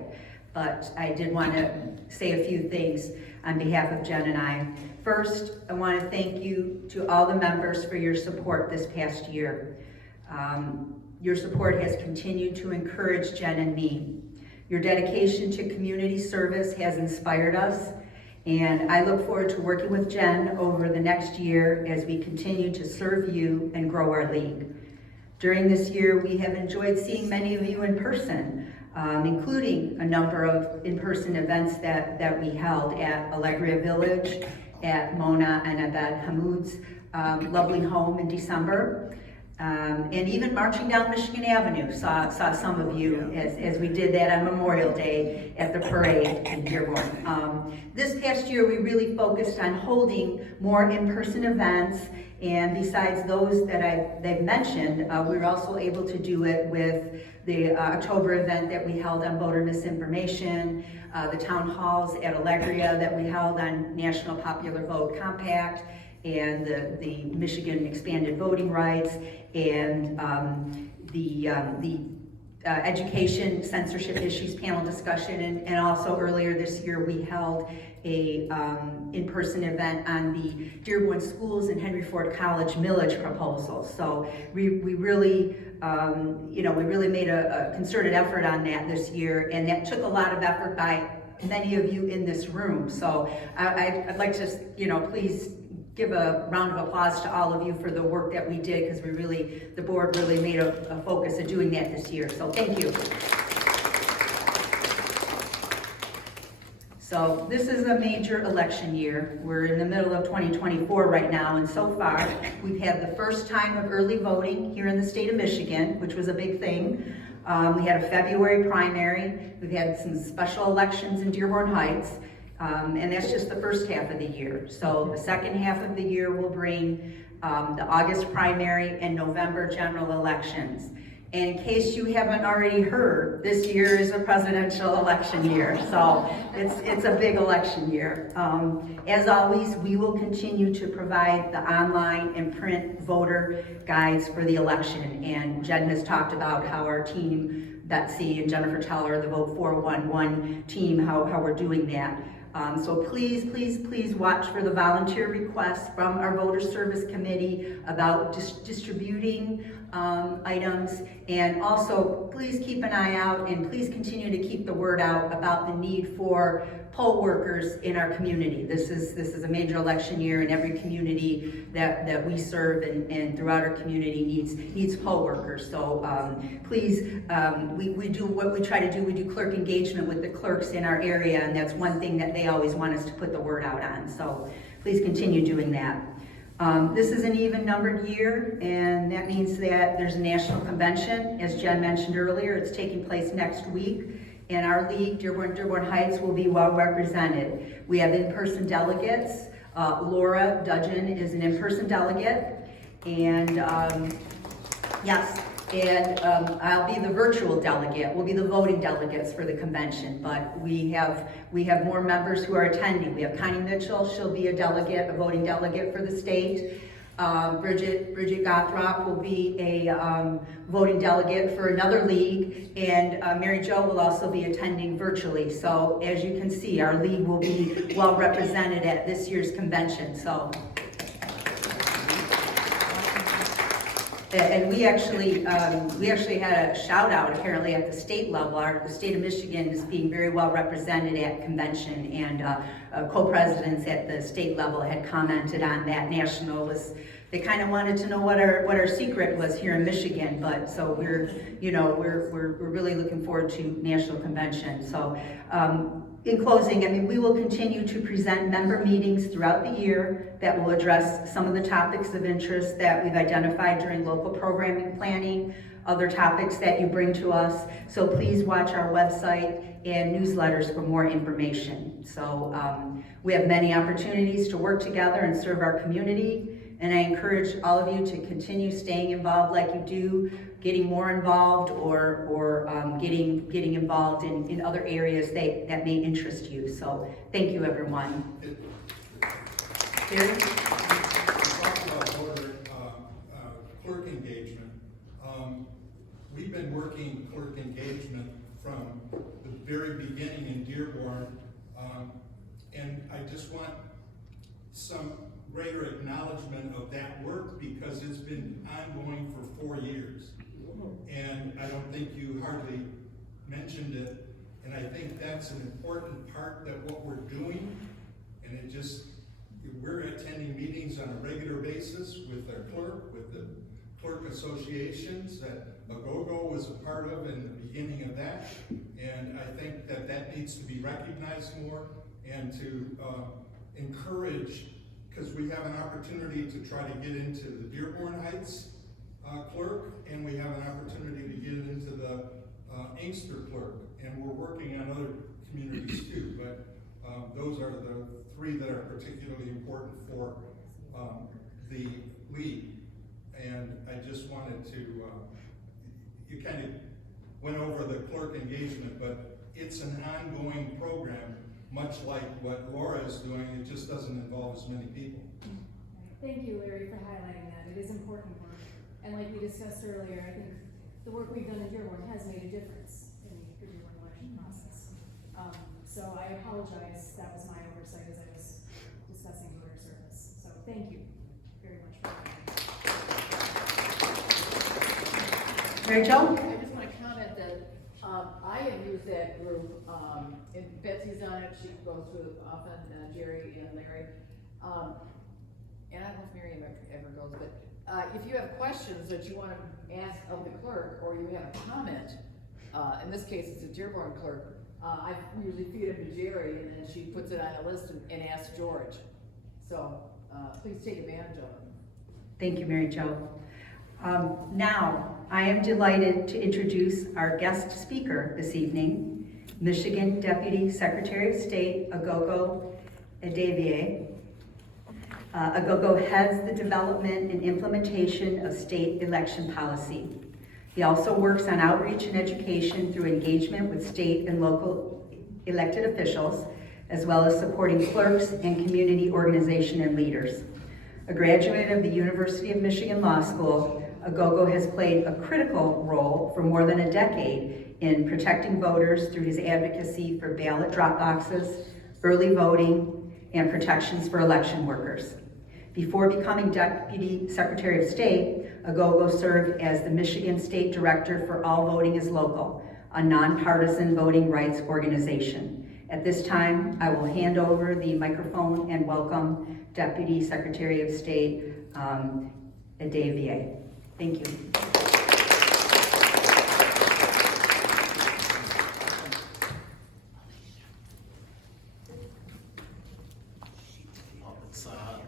But I did want to say a few things on behalf of Jen and I. First, I want to thank you to all the members for your support this past year. Your support has continued to encourage Jen and me. Your dedication to community service has inspired us, and I look forward to working with Jen over the next year as we continue to serve you and grow our league. During this year, we have enjoyed seeing many of you in person, including a number of in-person events that we held at Allegria Village, at Mona and Abed Hamoud's lovely home in December. And even marching down Michigan Avenue, saw some of you as we did that on Memorial Day at the parade in Dearborn. This past year, we really focused on holding more in-person events, and besides those that they've mentioned, we were also able to do it with the October event that we held on voter misinformation, the town halls at Allegria that we held on National Popular Vote Compact, and the Michigan expanded voting rights, and the education censorship issues panel discussion, and also earlier this year we held a in-person event on the Dearborn Schools and Henry Ford College millage proposal. So we really, we really made a concerted effort on that this year, and that took a lot of effort by many of you in this room. So I'd like to, please give a round of applause to all of you for the work that we did, because the board really made a focus of doing that this year. So thank you. So this is a major election year. We're in the middle of 2024 right now, and so far we've had the first time of early voting here in the state of Michigan, which was a big thing. We had a February primary. We've had some special elections in Dearborn Heights. And that's just the first half of the year. So the second half of the year will bring the August primary and November general elections. And in case you haven't already heard, this year is a presidential election year. So it's a big election year. As always, we will continue to provide the online and print voter guides for the election. And Jen has talked about how our team, Betsy and Jennifer Teller, the Vote 411 team, how we're doing that. So please, please, please watch for the volunteer requests from our Voter Service Committee about distributing items. And also, please keep an eye out and please continue to keep the word out about the need for poll workers in our community. This is a major election year, and every community that we serve and throughout our community needs poll workers. So please, we do what we try to do. We do clerk engagement with the clerks in our area, and that's one thing that they always want us to put the word out on. So please continue doing that. This is an even-numbered year, and that means that there's a national convention. As Jen mentioned earlier, it's taking place next week. And our league, Dearborn Heights, will be well represented. We have in-person delegates. Laura Dudgeon is an in-person delegate. And yes, and I'll be the virtual delegate. We'll be the voting delegates for the convention. But we have more members who are attending. We have Connie Mitchell. She'll be a delegate, a voting delegate for the state. Bridget Gothrop will be a voting delegate for another league, and Mary Jo will also be attending virtually. So as you can see, our league will be well represented at this year's convention. So, and we actually had a shout out apparently at the state level. The state of Michigan is being very well represented at convention, and co-presidents at the state level had commented on that. National was, they kind of wanted to know what our secret was here in Michigan, but so we're really looking forward to national convention. So in closing, I mean, we will continue to present member meetings throughout the year that will address some of the topics of interest that we've identified during local programming planning, other topics that you bring to us. So please watch our website and newsletters for more information. So we have many opportunities to work together and serve our community. And I encourage all of you to continue staying involved like you do, getting more involved, or getting involved in other areas that may interest you. So thank you, everyone. Gary? Talk about voter clerk engagement. We've been working clerk engagement from the very beginning in Dearborn, and I just want some greater acknowledgement of that work because it's been ongoing for 4 years. And I don't think you hardly mentioned it, and I think that's an important part that what we're doing, and it just, we're attending meetings on a regular basis with our clerk, with the clerk associations that Aghogho was a part of in the beginning of that, and I think that needs to be recognized more and to encourage, because we have an opportunity to try to get into the Dearborn Heights clerk, and we have an opportunity to get into the Inkster clerk, and we're working on other communities too, but those are the 3 that are particularly important for the league. And I just wanted to, you kind of went over the clerk engagement, but it's an ongoing program, much like what Laura is doing. It just doesn't involve as many people. Thank you, Larry, for highlighting that. It is important work. And like we discussed earlier, I think the work we've done in Dearborn has made a difference in the Dearborn election process. So I apologize, that was my oversight as I was discussing voter service. So thank you very much for that. Mary Jo? I just want to comment that I have used that group, and Betsy's on it, she goes through it often, Jerry and Larry. And I don't know if Miriam ever goes, but if you have questions that you want to ask of the clerk, or you have a comment, in this case it's a Dearborn clerk, I usually feed them to Jerry, and then she puts it on a list and asks George. So please take advantage of it. Thank you, Mary Jo. Now, I am delighted to introduce our guest speaker this evening, Michigan Deputy Secretary of State, Aghogho Edevbie. Aghogho heads the development and implementation of state election policy. He also works on outreach and education through engagement with state and local elected officials, as well as supporting clerks and community organization and leaders. A graduate of the University of Michigan Law School, Aghogho has played a critical role for more than a decade in protecting voters through his advocacy for ballot drop boxes, early voting, and protections for election workers. Before becoming Deputy Secretary of State, Aghogho served as the Michigan State Director for All Voting is Local, a nonpartisan voting rights organization. At this time, I will hand over the microphone and welcome Deputy Secretary of State Edevbie. Thank you.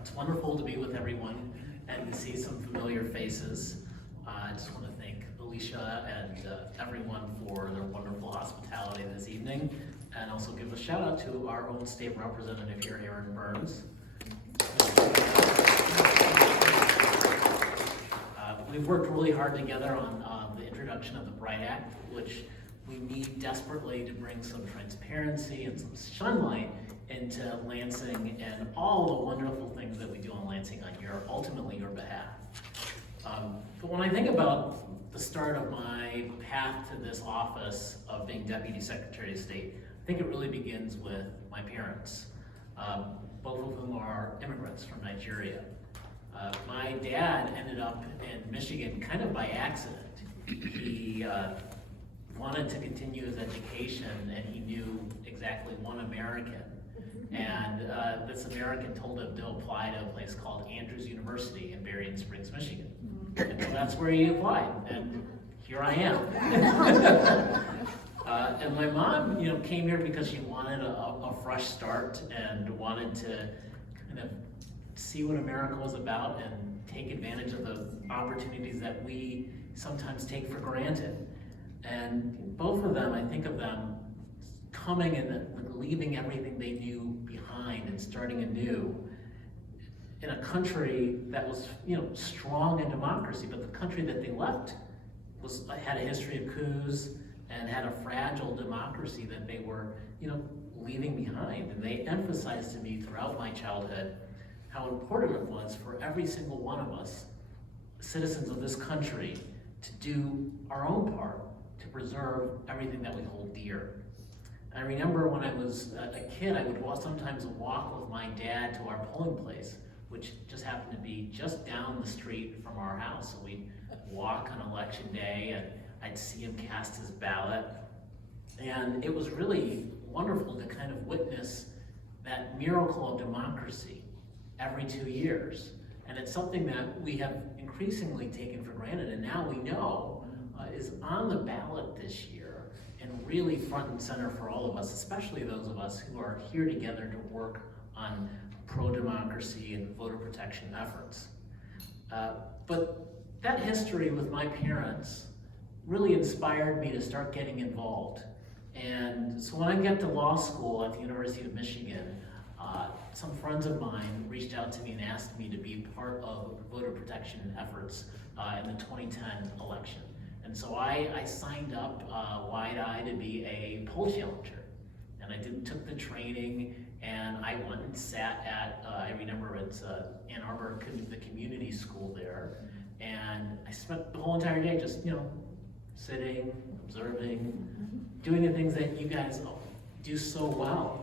It's wonderful to be with everyone and to see some familiar faces. I just want to thank Alicia and everyone for their wonderful hospitality this evening, and also give a shout out to our own state representative here, Aaron Burns. We've worked really hard together on the introduction of the BRIGHT Act, which we need desperately to bring some transparency and some sunlight into Lansing and all the wonderful things that we do in Lansing on ultimately your behalf. But when I think about the start of my path to this office of being Deputy Secretary of State, I think it really begins with my parents, both of whom are immigrants from Nigeria. My dad ended up in Michigan kind of by accident. He wanted to continue his education, and he knew exactly one American. And this American told him to apply to a place called Andrews University in Berrien Springs, Michigan. And so that's where he applied, and here I am. And my mom, came here because she wanted a fresh start and wanted to kind of see what America was about and take advantage of the opportunities that we sometimes take for granted. And both of them, I think of them coming and leaving everything they knew behind and starting anew in a country that was, strong in democracy, but the country that they left had a history of coups and had a fragile democracy that they were, leaving behind. And they emphasized to me throughout my childhood how important it was for every single one of us, citizens of this country, to do our own part to preserve everything that we hold dear. I remember when I was a kid, I would sometimes walk with my dad to our polling place, which just happened to be just down the street from our house. So we'd walk on election day, and I'd see him cast his ballot. And it was really wonderful to kind of witness that miracle of democracy every 2 years. And it's something that we have increasingly taken for granted, and now we know is on the ballot this year and really front and center for all of us, especially those of us who are here together to work on pro-democracy and voter protection efforts. But that history with my parents really inspired me to start getting involved. And so when I got to law school at the University of Michigan, some friends of mine reached out to me and asked me to be part of voter protection efforts in the 2010 election. And so I signed up wide-eyed to be a poll challenger. And I took the training, and I went and sat at, I remember it's Ann Arbor, the community school there. And I spent the whole entire day just, sitting, observing, doing the things that you guys do so well.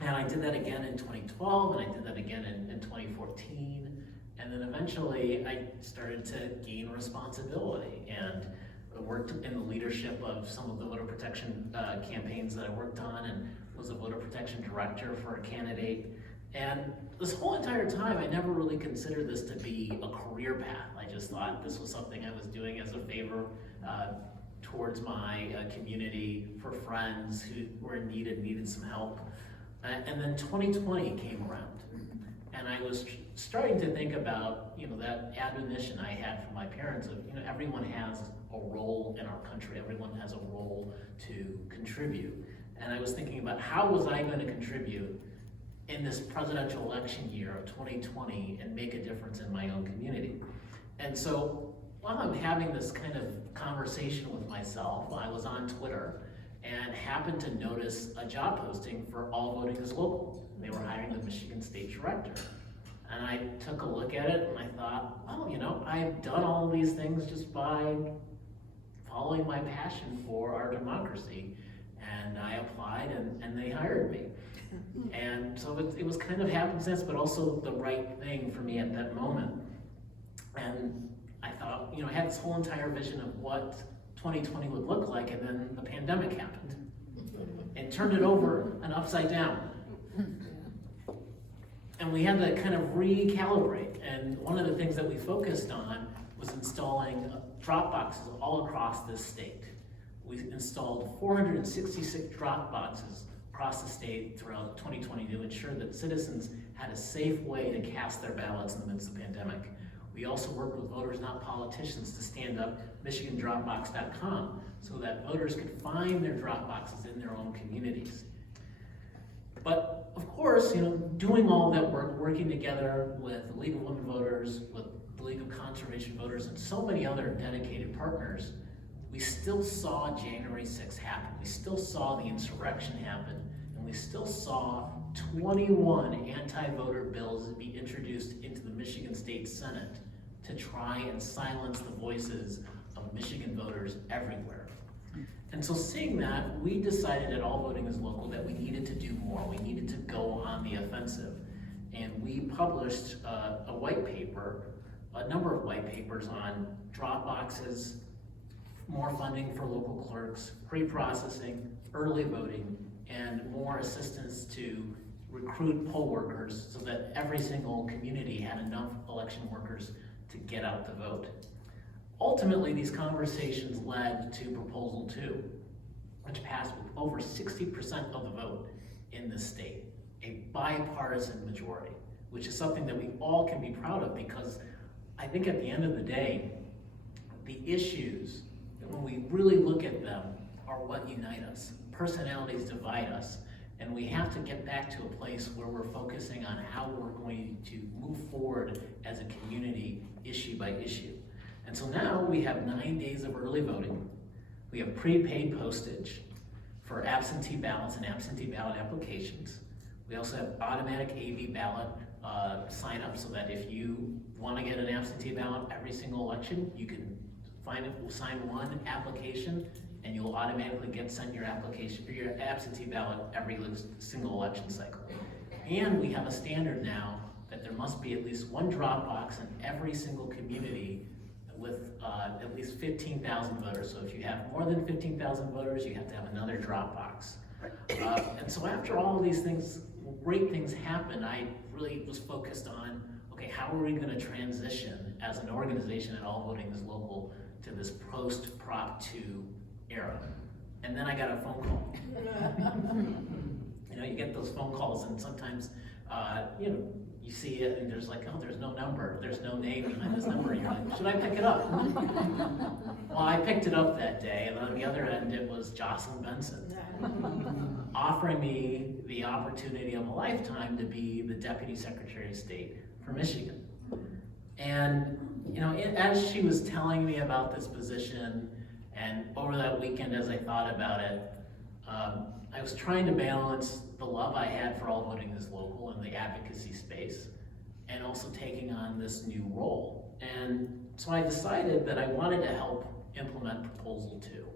And I did that again in 2012, and I did that again in 2014. And then eventually I started to gain responsibility, and I worked in the leadership of some of the voter protection campaigns that I worked on, and was a voter protection director for a candidate. And this whole entire time, I never really considered this to be a career path. I just thought this was something I was doing as a favor towards my community, for friends who were in need and needed some help. And then 2020 came around. And I was starting to think about, that admonition I had from my parents of, everyone has a role in our country, everyone has a role to contribute. And I was thinking about how was I going to contribute in this presidential election year of 2020 and make a difference in my own community. And so while I'm having this kind of conversation with myself, I was on Twitter and happened to notice a job posting for All Voting is Local. They were hiring the Michigan State Director. And I took a look at it and I thought, well, I've done all of these things just by following my passion for our democracy. And I applied and they hired me. And so it was kind of happenstance, but also the right thing for me at that moment. And I thought, I had this whole entire vision of what 2020 would look like, and then the pandemic happened and turned it over and upside down. And we had to kind of recalibrate. And one of the things that we focused on was installing drop boxes all across this state. We installed 466 drop boxes across the state throughout 2020 to ensure that citizens had a safe way to cast their ballots in the midst of the pandemic. We also worked with Voters Not Politicians to stand up MichiganDropbox.com so that voters could find their drop boxes in their own communities. But of course, doing all that work, working together with the League of Women Voters, with the League of Conservation Voters, and so many other dedicated partners, we still saw January 6th happen. We still saw the insurrection happen, and we still saw 21 anti-voter bills be introduced into the Michigan State Senate to try and silence the voices of Michigan voters everywhere. And so seeing that, we decided at All Voting is Local that we needed to do more. We needed to go on the offensive. And we published a white paper, a number of white papers on drop boxes, more funding for local clerks, pre-processing, early voting, and more assistance to recruit poll workers so that every single community had enough election workers to get out the vote. Ultimately, these conversations led to Proposal 2, which passed with over 60% of the vote in this state, a bipartisan majority, which is something that we all can be proud of, because I think at the end of the day, the issues, when we really look at them, are what unite us. Personalities divide us, and we have to get back to a place where we're focusing on how we're going to move forward as a community, issue by issue. And so now we have 9 days of early voting. We have prepaid postage for absentee ballots and absentee ballot applications. We also have automatic AV ballot sign up so that if you want to get an absentee ballot every single election, you can sign one application and you'll automatically get sent your application or your absentee ballot every single election cycle. And we have a standard now that there must be at least one drop box in every single community with at least 15,000 voters. So if you have more than 15,000 voters, you have to have another drop box. And so after all of these things, great things happen, I really was focused on, okay, how are we gonna transition as an organization at All Voting is Local to this post-Prop 2 era? And then I got a phone call. You get those phone calls and sometimes, you see it and there's like, oh, there's no number, there's no name behind this number. You're like, should I pick it up? Well, I picked it up that day, and on the other end it was Jocelyn Benson, offering me the opportunity of a lifetime to be the Deputy Secretary of State for Michigan. And as she was telling me about this position, and over that weekend as I thought about it, I was trying to balance the love I had for All Voting is Local and the advocacy space, and also taking on this new role. And so I decided that I wanted to help implement Proposal 2.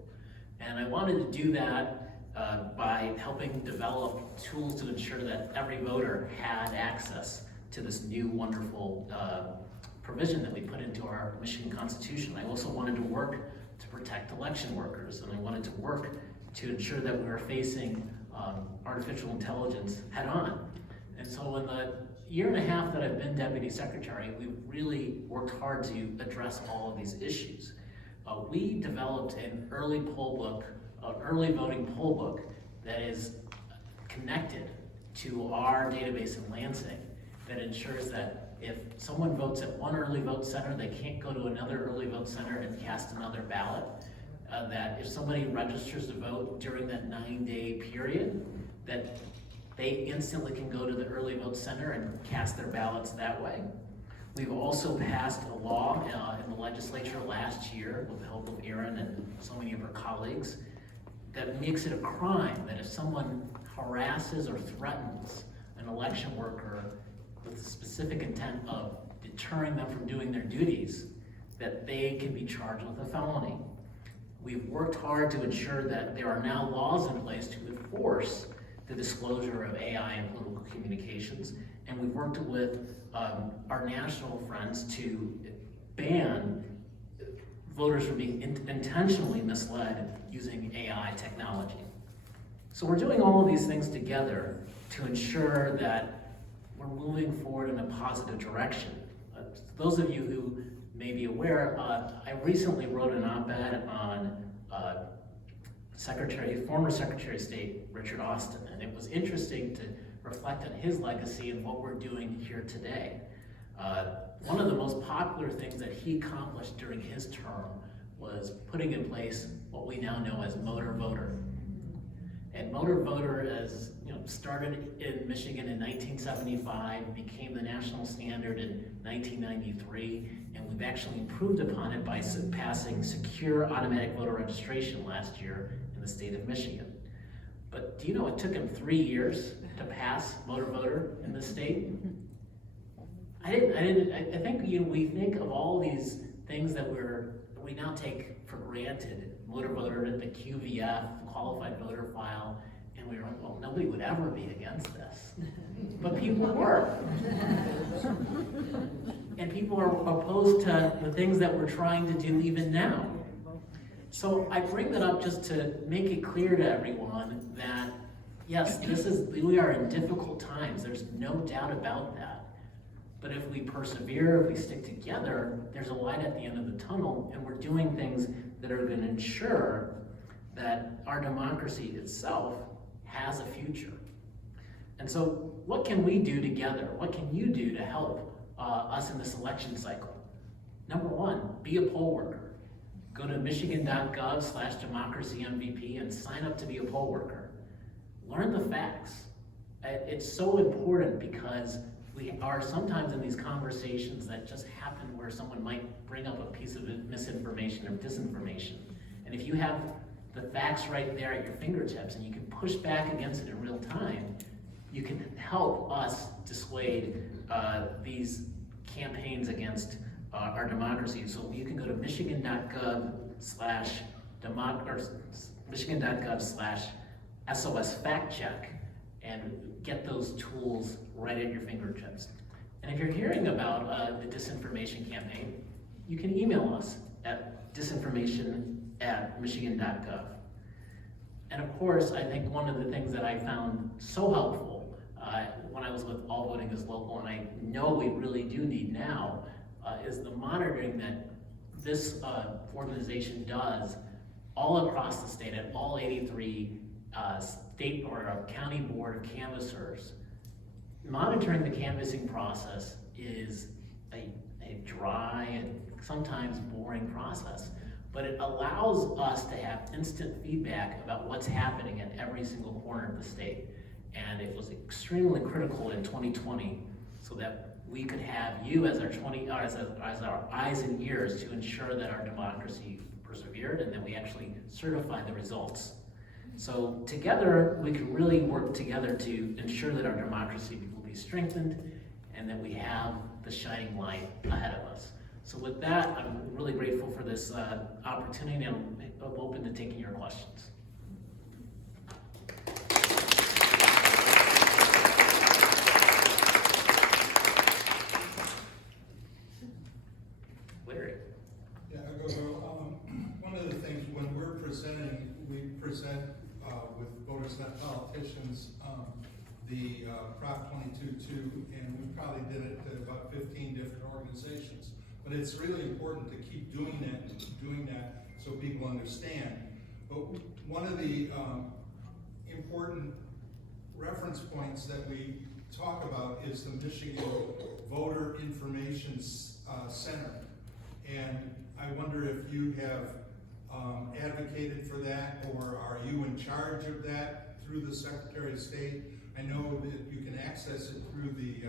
And I wanted to do that by helping develop tools to ensure that every voter had access to this new wonderful provision that we put into our Michigan Constitution. I also wanted to work to protect election workers, and I wanted to work to ensure that we were facing artificial intelligence head on. And so in the year and a half that I've been Deputy Secretary, we've really worked hard to address all of these issues. We developed an early poll book, an early voting poll book that is connected to our database in Lansing. that ensures that if someone votes at one early vote center, they can't go to another early vote center and cast another ballot. That if somebody registers to vote during that 9-day period, that they instantly can go to the early vote center and cast their ballots that way. We've also passed a law in the legislature last year with the help of Erin and so many of her colleagues that makes it a crime that if someone harasses or threatens an election worker with the specific intent of deterring them from doing their duties, that they can be charged with a felony. We've worked hard to ensure that there are now laws in place to enforce the disclosure of AI in political communications, and we've worked with our national friends to ban voters from being intentionally misled using AI technology. So we're doing all of these things together to ensure that we're moving forward in a positive direction. Those of you who may be aware, I recently wrote an op-ed on former Secretary of State Richard Austin, and it was interesting to reflect on his legacy and what we're doing here today. One of the most popular things that he accomplished during his term was putting in place what we now know as Motor Voter. And Motor Voter has started in Michigan in 1975, became the national standard in 1993, and we've actually improved upon it by passing secure automatic voter registration last year in the state of Michigan. But do you know it took him 3 years to pass Motor Voter in this state? I think we think of all these things that we now take for granted. Motor Voter, the QVF, qualified voter file, and we were like, well, nobody would ever be against this. But people were. And people are opposed to the things that we're trying to do even now. So I bring that up just to make it clear to everyone that, yes, we are in difficult times. There's no doubt about that. But if we persevere, if we stick together, there's a light at the end of the tunnel, and we're doing things that are going to ensure that our democracy itself has a future. And so what can we do together? What can you do to help us in this election cycle? Number one, be a poll worker. Go to michigan.gov/democracymvp and sign up to be a poll worker. Learn the facts. It's so important because we are sometimes in these conversations that just happen where someone might bring up a piece of misinformation or disinformation. And if you have the facts right there at your fingertips and you can push back against it in real time, you can help us dissuade these campaigns against our democracy. So you can go to michigan.gov/SOS fact check and get those tools right at your fingertips. And if you're hearing about the disinformation campaign, you can email us at disinformation@michigan.gov. And of course, I think one of the things that I found so helpful when I was with All Voting is Local, and I know we really do need now, is the monitoring that this organization does all across the state at all 83 state or county board of canvassers. Monitoring the canvassing process is a dry and sometimes boring process, but it allows us to have instant feedback about what's happening at every single corner of the state. And it was extremely critical in 2020 so that we could have you as our eyes and ears to ensure that our democracy persevered and that we actually certify the results. So together, we can really work together to ensure that our democracy will be strengthened and that we have the shining light ahead of us. So with that, I'm really grateful for this opportunity, and I'm open to taking your questions. Larry. Yeah, one of the things when we're presenting, we present with voters, not politicians, the Prop 22.2, and we probably did it to about 15 different organizations. But it's really important to keep doing that so people understand. But one of the important reference points that we talk about is the Michigan Voter Information Center. And I wonder if you have advocated for that, or are you in charge of that through the Secretary of State? I know that you can access it through the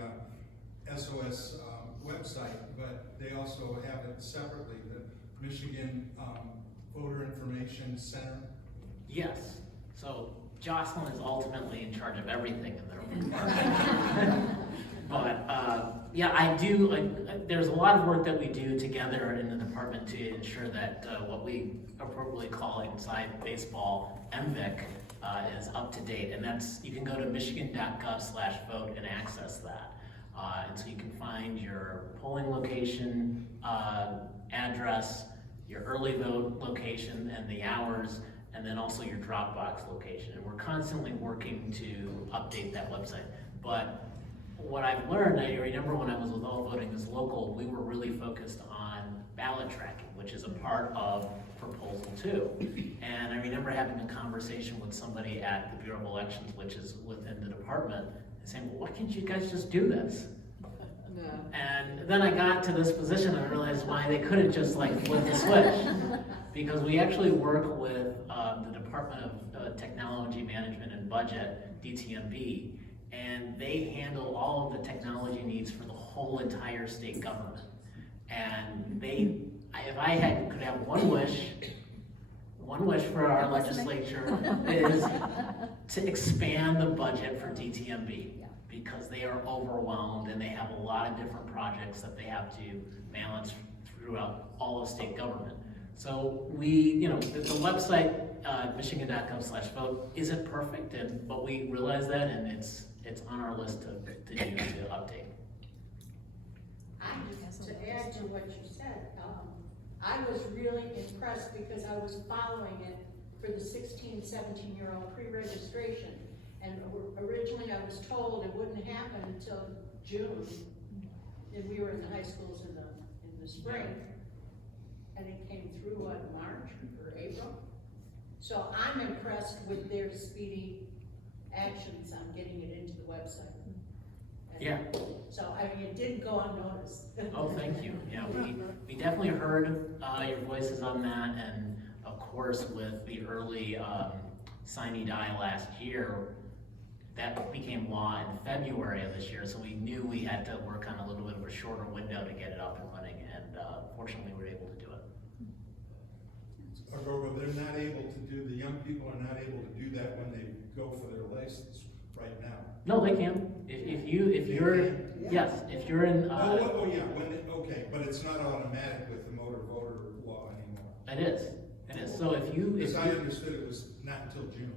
SOS website, but they also have it separately, the Michigan Voter Information Center. Yes, so Jocelyn is ultimately in charge of everything in their department. But yeah, I do, there's a lot of work that we do together in the department to ensure that what we appropriately call inside baseball MVIC is up to date. And that's, you can go to michigan.gov/vote and access that. And so you can find your polling location, address, your early vote location and the hours, and then also your Dropbox location. And we're constantly working to update that website. But what I've learned, I remember when I was with All Voting is Local, we were really focused on ballot tracking, which is a part of Proposal 2. And I remember having a conversation with somebody at the Bureau of Elections, which is within the department, and saying, well, why can't you guys just do this? And then I got to this position and I realized why they couldn't just like flip the switch. Because we actually work with the Department of Technology Management and Budget, DTMB, and they handle all of the technology needs for the whole entire state government. And they, if I could have one wish for our legislature is to expand the budget for DTMB, because they are overwhelmed and they have a lot of different projects that they have to balance throughout all of state government. So we, you know, the website, michigan.gov/vote isn't perfect, but we realize that, and it's on our list to update. To add to what you said, I was really impressed because I was following it for the 16, 17-year-old pre-registration. And originally I was told it wouldn't happen until June, and we were in the high schools in the spring. And it came through in March or April. So I'm impressed with their speedy actions on getting it into the website. And Yeah. so, I mean, it didn't go unnoticed. Oh, thank you. Yeah, we definitely heard your voices on that, and of course with the early Sine Die last year, that became law in February of this year, so we knew we had to work on a little bit of a shorter window to get it up and running, and fortunately we were able to do it. Aghogho, they're not able to do, the young people are not able to do that when they go for their license right now. No, they can. If you're yes, if you're in. Yeah, okay, but it's not automatic with the motor voter law anymore. It is. It is. So if you. Because I understood it was not until June.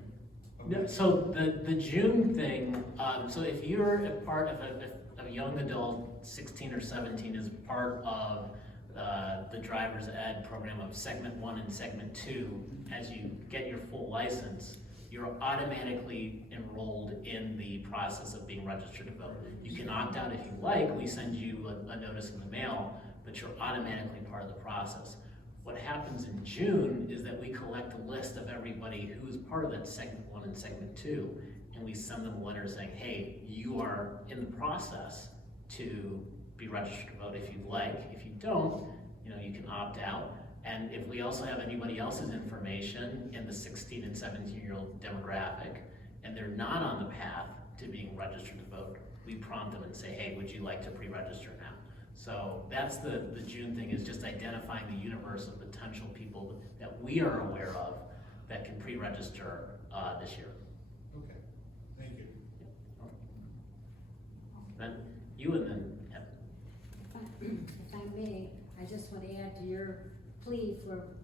Okay. So the June thing. So if you're a part of a young adult, 16 or 17, is part of the driver's ed program of segment 1 and segment 2, as you get your full license, you're automatically enrolled in the process of being registered to vote. You can opt out if you like. We send you a notice in the mail, but you're automatically part of the process. What happens in June is that we collect a list of everybody who is part of that segment 1 and segment 2, and we send them a letter saying, hey, you are in the process to be registered to vote if you'd like. If you don't, you know, you can opt out. And if we also have anybody else's information in the 16 and 17-year-old demographic, and they're not on the path to being registered to vote, we prompt them and say, hey, would you like to pre-register now? So that's the June thing, is just identifying the universe of potential people that we are aware of that can pre-register this year. Okay, thank you. Then you, and then Evan. If I may, I just want to add to your plea for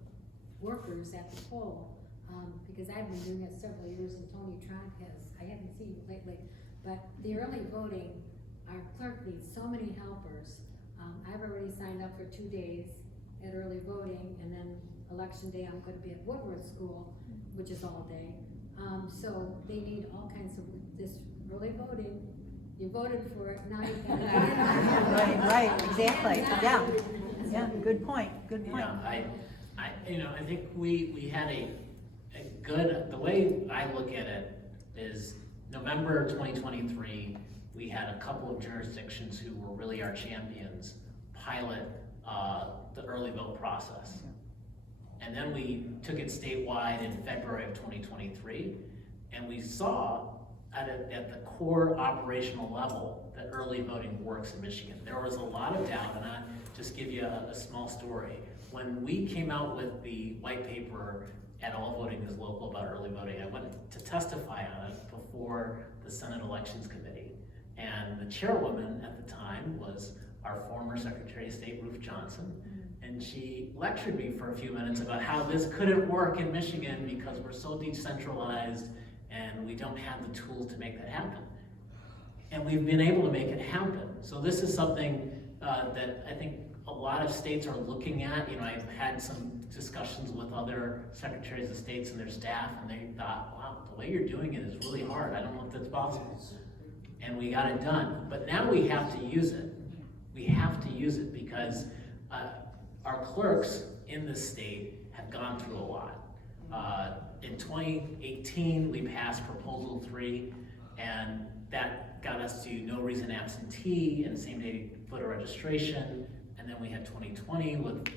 workers at the poll, because I've been doing it several years and Tony Trott has. I haven't seen you lately, but the early voting, our clerk needs so many helpers. I've already signed up for 2 days at early voting, and then election day I'm going to be at Woodward School, which is all day. So they need all kinds of this early voting. You voted for it, now you got to get it. Right, exactly, yeah, good point. Yeah, I think we had a good, the way I look at it is November 2023, we had a couple of jurisdictions who were really our champions pilot the early vote process. And then we took it statewide in February of 2023, and we saw at the core operational level that early voting works in Michigan. There was a lot of doubt, and I'll just give you a small story. When we came out with the white paper at All Voting is Local about early voting, I went to testify on it before the Senate Elections Committee. And the chairwoman at the time was our former Secretary of State, Ruth Johnson. And she lectured me for a few minutes about how this couldn't work in Michigan because we're so decentralized and we don't have the tools to make that happen. And we've been able to make it happen. So this is something that I think a lot of states are looking at. You know, I've had some discussions with other secretaries of states and their staff, and they thought, wow, the way you're doing it is really hard. I don't know if that's possible. And we got it done. But now we have to use it. We have to use it because our clerks in this state have gone through a lot. In 2018, we passed Proposal 3, and that got us to no reason absentee and same-day voter registration. And then we had 2020 with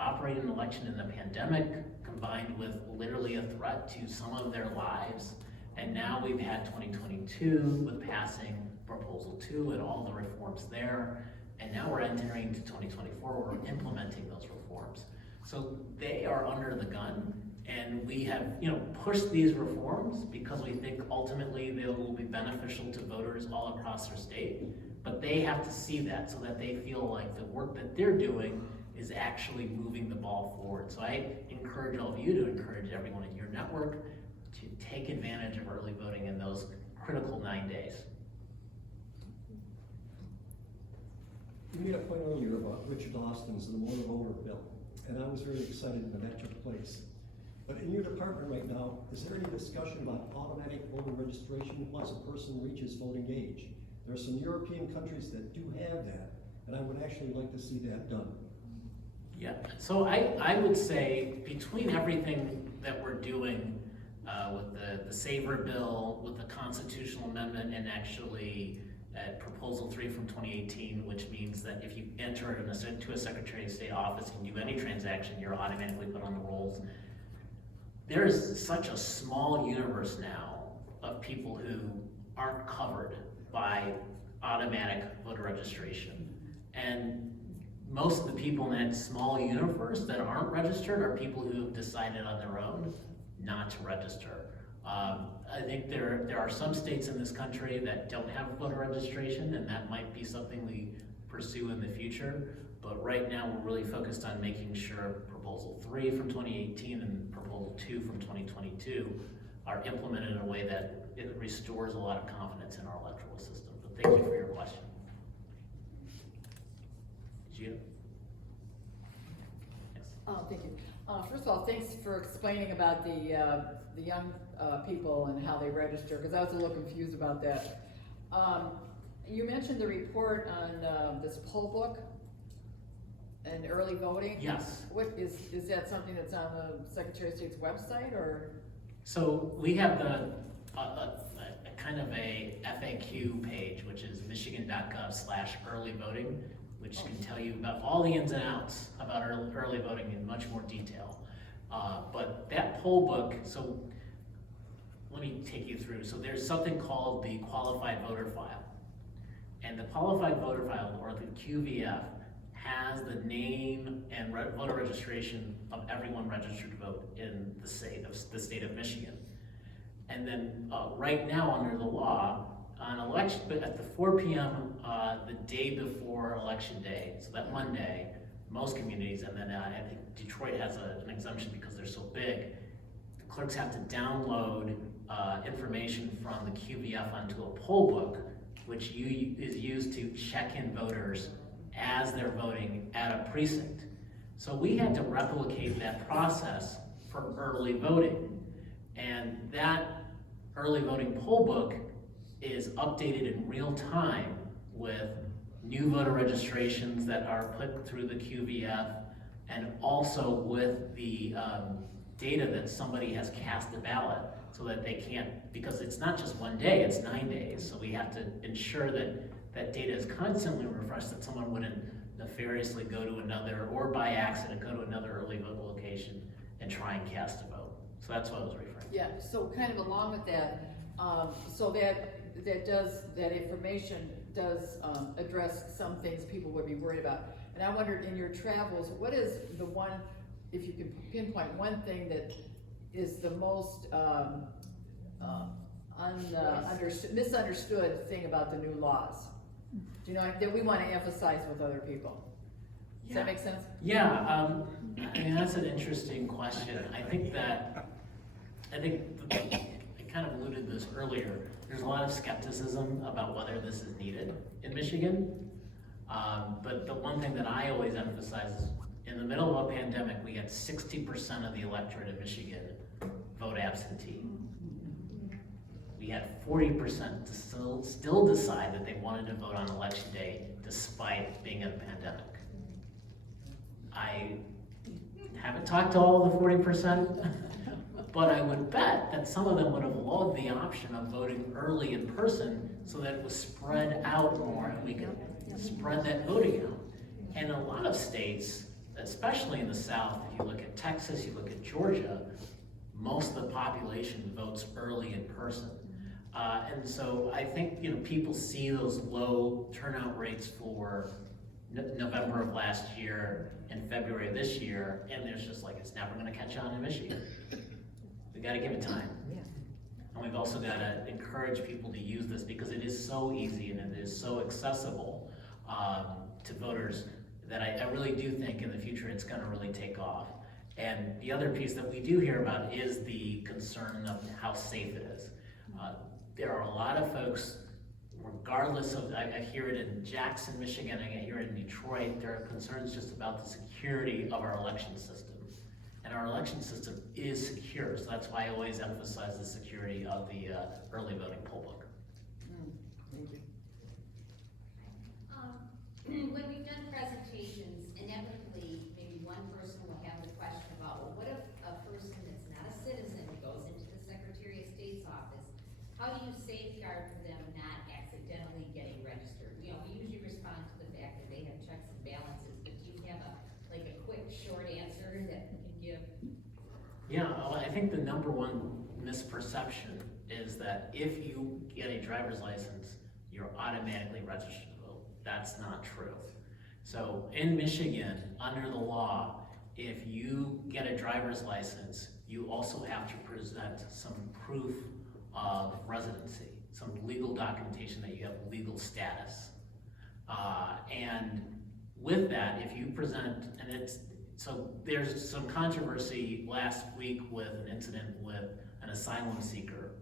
operating an election in the pandemic combined with literally a threat to some of their lives. And now we've had 2022 with passing Proposal 2 and all the reforms there. And now we're entering into 2024, we're implementing those reforms. So they are under the gun, and we have, pushed these reforms because we think ultimately they will be beneficial to voters all across their state. But they have to see that so that they feel like the work that they're doing is actually moving the ball forward. So I encourage all of you to encourage everyone in your network to take advantage of early voting in those critical 9 days. You made a point earlier about Richard Austin's The Motor Voter Bill, and I was very excited when that took place. But in your department right now, is there any discussion about automatic voter registration once a person reaches voting age? There are some European countries that do have that, and I would actually like to see that done. Yeah, so I would say between everything that we're doing with the SAVER bill, with the constitutional amendment, and actually Proposal 3 from 2018, which means that if you enter to a Secretary of State office and do any transaction, you're automatically put on the rolls. There's such a small universe now of people who aren't covered by automatic voter registration. And most of the people in that small universe that aren't registered are people who have decided on their own not to register. I think there are some states in this country that don't have voter registration, and that might be something we pursue in the future. But right now, we're really focused on making sure Proposal 3 from 2018 and Proposal 2 from 2022 are implemented in a way that it restores a lot of confidence in our electoral system. But thank you for your question. Gia? Yes. Thank you. First of all, thanks for explaining about the young people and how they register, because I was a little confused about that. You mentioned the report on this poll book and early voting. Yes. What is that something that's on the Secretary of State's website, or? So we have a kind of a FAQ page, which is michigan.gov/early voting, which can tell you about all the ins and outs about early voting in much more detail. But that poll book, so let me take you through. So there's something called the qualified voter file. And the qualified voter file, or the QVF, has the name and voter registration of everyone registered to vote in the state of Michigan. And then right now under the law, on election, but at the 4 p.m. The day before election day, so that Monday, most communities, and then I think Detroit has an exemption because they're so big, the clerks have to download information from the QVF onto a poll book, which is used to check in voters as they're voting at a precinct. So we had to replicate that process for early voting. And that early voting poll book is updated in real time with new voter registrations that are put through the QVF, and also with the data that somebody has cast a ballot. so that they can't, because it's not just one day, it's 9 days. So we have to ensure that that data is constantly refreshed, that someone wouldn't nefariously go to another, or by accident go to another early vote location and try and cast a vote. So that's what I was referring to. Yeah, so kind of along with that, so that information does address some things people would be worried about. And I wondered, in your travels, what is the one, if you can pinpoint one thing that is the most misunderstood thing about the new laws? Do you know, that we want to emphasize with other people? Does that make sense? Yeah, I mean, that's an interesting question. I kind of alluded to this earlier. There's a lot of skepticism about whether this is needed in Michigan. But the one thing that I always emphasize is, in the middle of a pandemic, we had 60% of the electorate in Michigan vote absentee. We had 40% to still decide that they wanted to vote on election day despite being in a pandemic. I haven't talked to all of the 40%, but I would bet that some of them would have loved the option of voting early in person so that it was spread out more and we could spread that voting out. And a lot of states, especially in the South, if you look at Texas, you look at Georgia, most of the population votes early in person. And so I think, people see those low turnout rates for November of last year and February of this year, and there's just like, it's never gonna catch on in Michigan. We gotta give it time. And we've also gotta encourage people to use this because it is so easy and it is so accessible to voters that I really do think in the future it's gonna really take off. And the other piece that we do hear about is the concern of how safe it is. There are a lot of folks, regardless of, I hear it in Jackson, Michigan, I hear it in Detroit, there are concerns just about the security of our election system. And our election system is secure, so that's why I always emphasize the security of the early voting poll book. Thank you. When we've done presentations, inevitably, maybe one person will have the question about, well, what if a person that's not a citizen goes into the Secretary of State's office? How do you safeguard for them not accidentally getting registered? We usually respond to the fact that they have checks and balances, but do you have a quick, short answer that you can give? Yeah, well, I think the number one misperception is that if you get a driver's license, you're automatically registered to vote. That's not true. So in Michigan, under the law, if you get a driver's license, you also have to present some proof of residency, some legal documentation that you have legal status. And with that, if you present, so there's some controversy last week with an incident with an asylum seeker,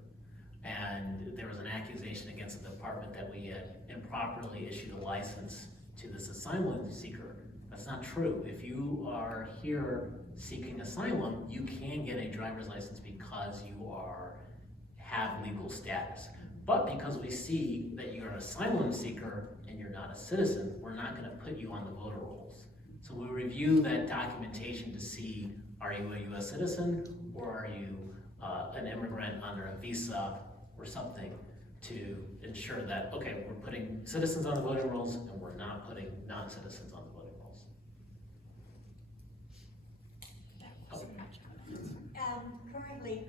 and there was an accusation against the department that we had improperly issued a license to this asylum seeker. That's not true. If you are here seeking asylum, you can get a driver's license because you have legal status. But because we see that you're an asylum seeker and you're not a citizen, we're not going to put you on the voter rolls. So we review that documentation to see, are you a U.S. citizen or are you an immigrant under a visa or something, to ensure that, okay, we're putting citizens on the voting rolls and we're not putting non-citizens on the voting rolls. Currently,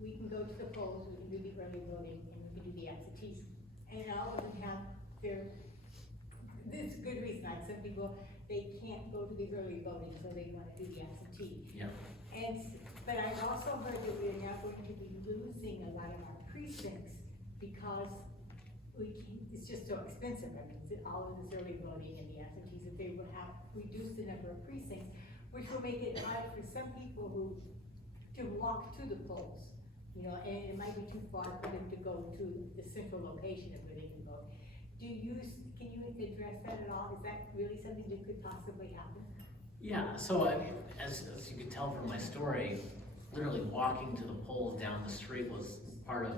we can go to the polls, we can do the early voting, and we can do the absentees. And all of them have there's good reason, like some people, they can't go to the early voting, so they want to do the absentee. Yeah. But I've also heard that we're now going to be losing a lot of our precincts because it's just so expensive. I mean, all of this early voting and the absentees, that they will have reduced the number of precincts, which will make it hard for some people to walk to the polls. And it might be too far for them to go to the central location of where they can vote. Can you address that at all? Is that really something that could possibly happen? Yeah, so I mean, as you can tell from my story, literally walking to the polls down the street was part of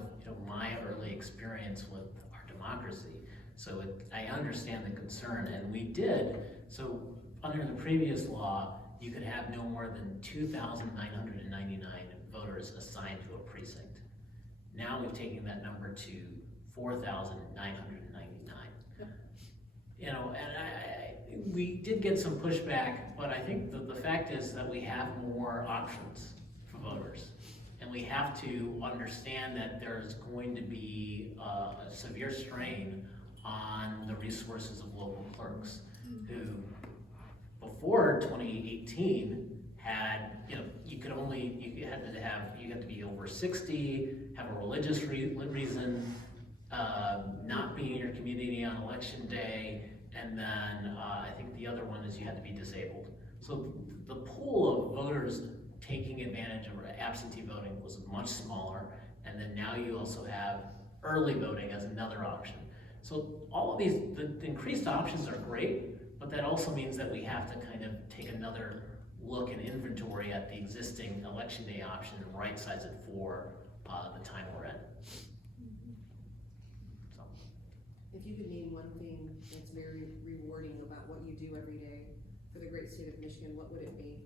my early experience with our democracy. So I understand the concern, and we did. So under the previous law, you could have no more than 2,999 voters assigned to a precinct. Now we've taken that number to 4,999. You know, and we did get some pushback, but I think the fact is that we have more options for voters. And we have to understand that there's going to be a severe strain on the resources of local clerks who, before 2018, had, you know, you had to be over 60, have a religious reason, not be in your community on election day, and then I think the other one is you had to be disabled. So the pool of voters taking advantage of absentee voting was much smaller, and then now you also have early voting as another option. So all of these, the increased options are great, but that also means that we have to kind of take another look and inventory at the existing election day option and right size it for the time we're in. So. If you could name one thing that's very rewarding about what you do every day for the great state of Michigan, what would it be?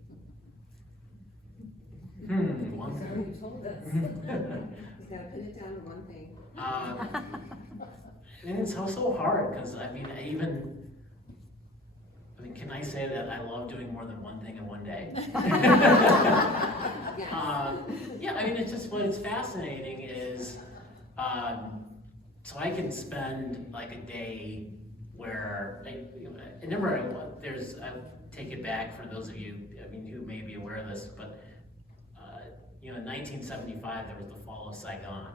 One thing. You told us. You gotta pin it down to one thing. And it's so hard, because I mean, can I say that I love doing more than one thing in one day? Yeah, I mean, it's just, what's fascinating is, so I can spend like a day where, I take it back for those of you, I mean, who may be aware of this, but you know, in 1975, there was the fall of Saigon.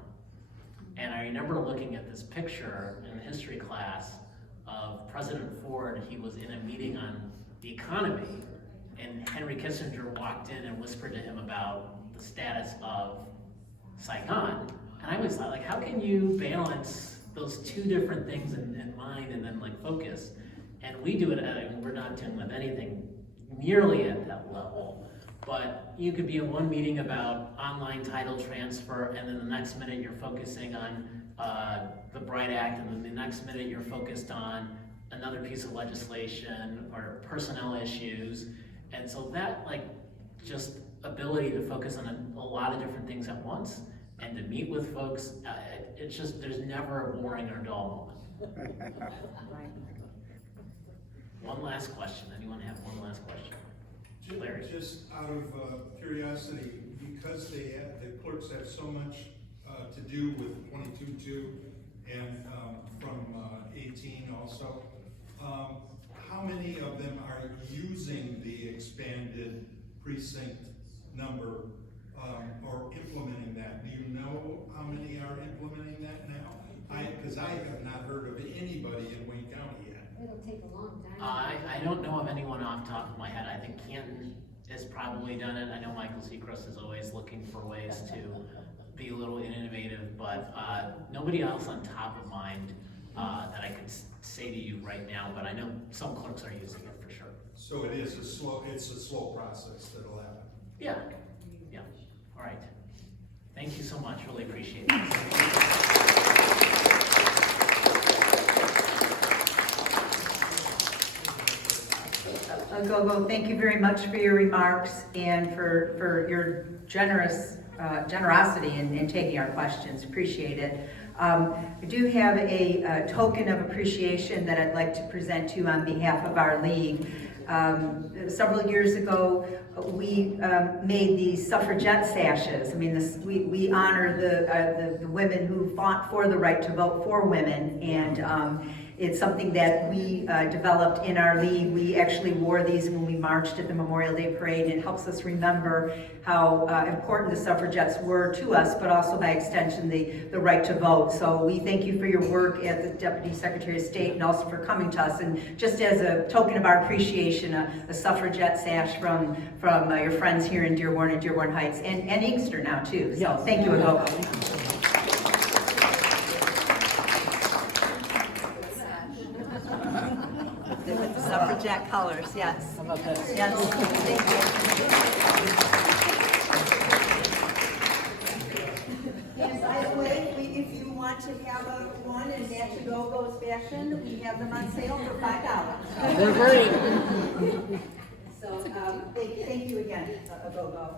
And I remember looking at this picture in history class of President Ford. He was in a meeting on the economy, and Henry Kissinger walked in and whispered to him about the status of Saigon. And I always thought, like, how can you balance those two different things in mind and then like focus? And we do it, we're not dealing with anything nearly at that level. But you could be in one meeting about online title transfer, and then the next minute you're focusing on the BRIGHT Act, and then the next minute you're focused on another piece of legislation or personnel issues. And so that, like, just ability to focus on a lot of different things at once and to meet with folks, it's just, there's never a boring or dull moment. One last question. Anyone have one last question? Larry. Just out of curiosity, because the clerks have so much to do with 22-2 and from 18 also, how many of them are using the expanded precinct number or implementing that? Do you know how many are implementing that now? Because I have not heard of anybody in Wayne County yet. It'll take a long time. I don't know of anyone off the top of my head. I think Canton has probably done it. I know Michael Seacrest is always looking for ways to be a little innovative, but nobody else on top of mind that I could say to you right now, but I know some clerks are using it for sure. So it is it's a slow process that'll happen. Yeah, yeah, all right. Thank you so much, really appreciate it. Aghogho, thank you very much for your remarks and for your generosity in taking our questions. Appreciate it. I do have a token of appreciation that I'd like to present to you on behalf of our league. Several years ago, we made these suffragette sashes. I mean, we honor the women who fought for the right to vote for women, and it's something that we developed in our league. We actually wore these when we marched at the Memorial Day Parade, and it helps us remember how important the suffragettes were to us, but also by extension the right to vote. So we thank you for your work at the Deputy Secretary of State and also for coming to us. And just as a token of our appreciation, a suffragette sash from your friends here in Dearborn and Dearborn Heights, and Inkster now too. So thank you, Aghogho. With the suffragette colors, yes. How about this? Yes, thank you. And by the way, if you want to have one and match Aghogho's fashion, we have them on sale for $5. They're great. So thank you again, Aghogho.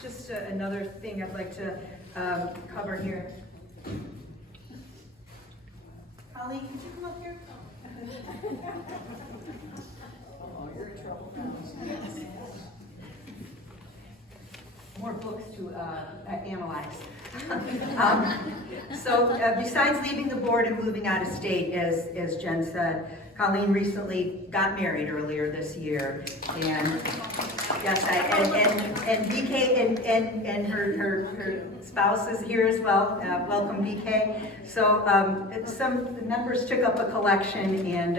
Just another thing I'd like to cover here. Holly, could you come up here? Oh, you're in trouble. More books to analyze. Besides leaving the board and moving out of state, as Jen said, Colleen recently got married earlier this year, and yes, and BK and her spouse is here as well. Welcome, BK. So some members took up a collection, and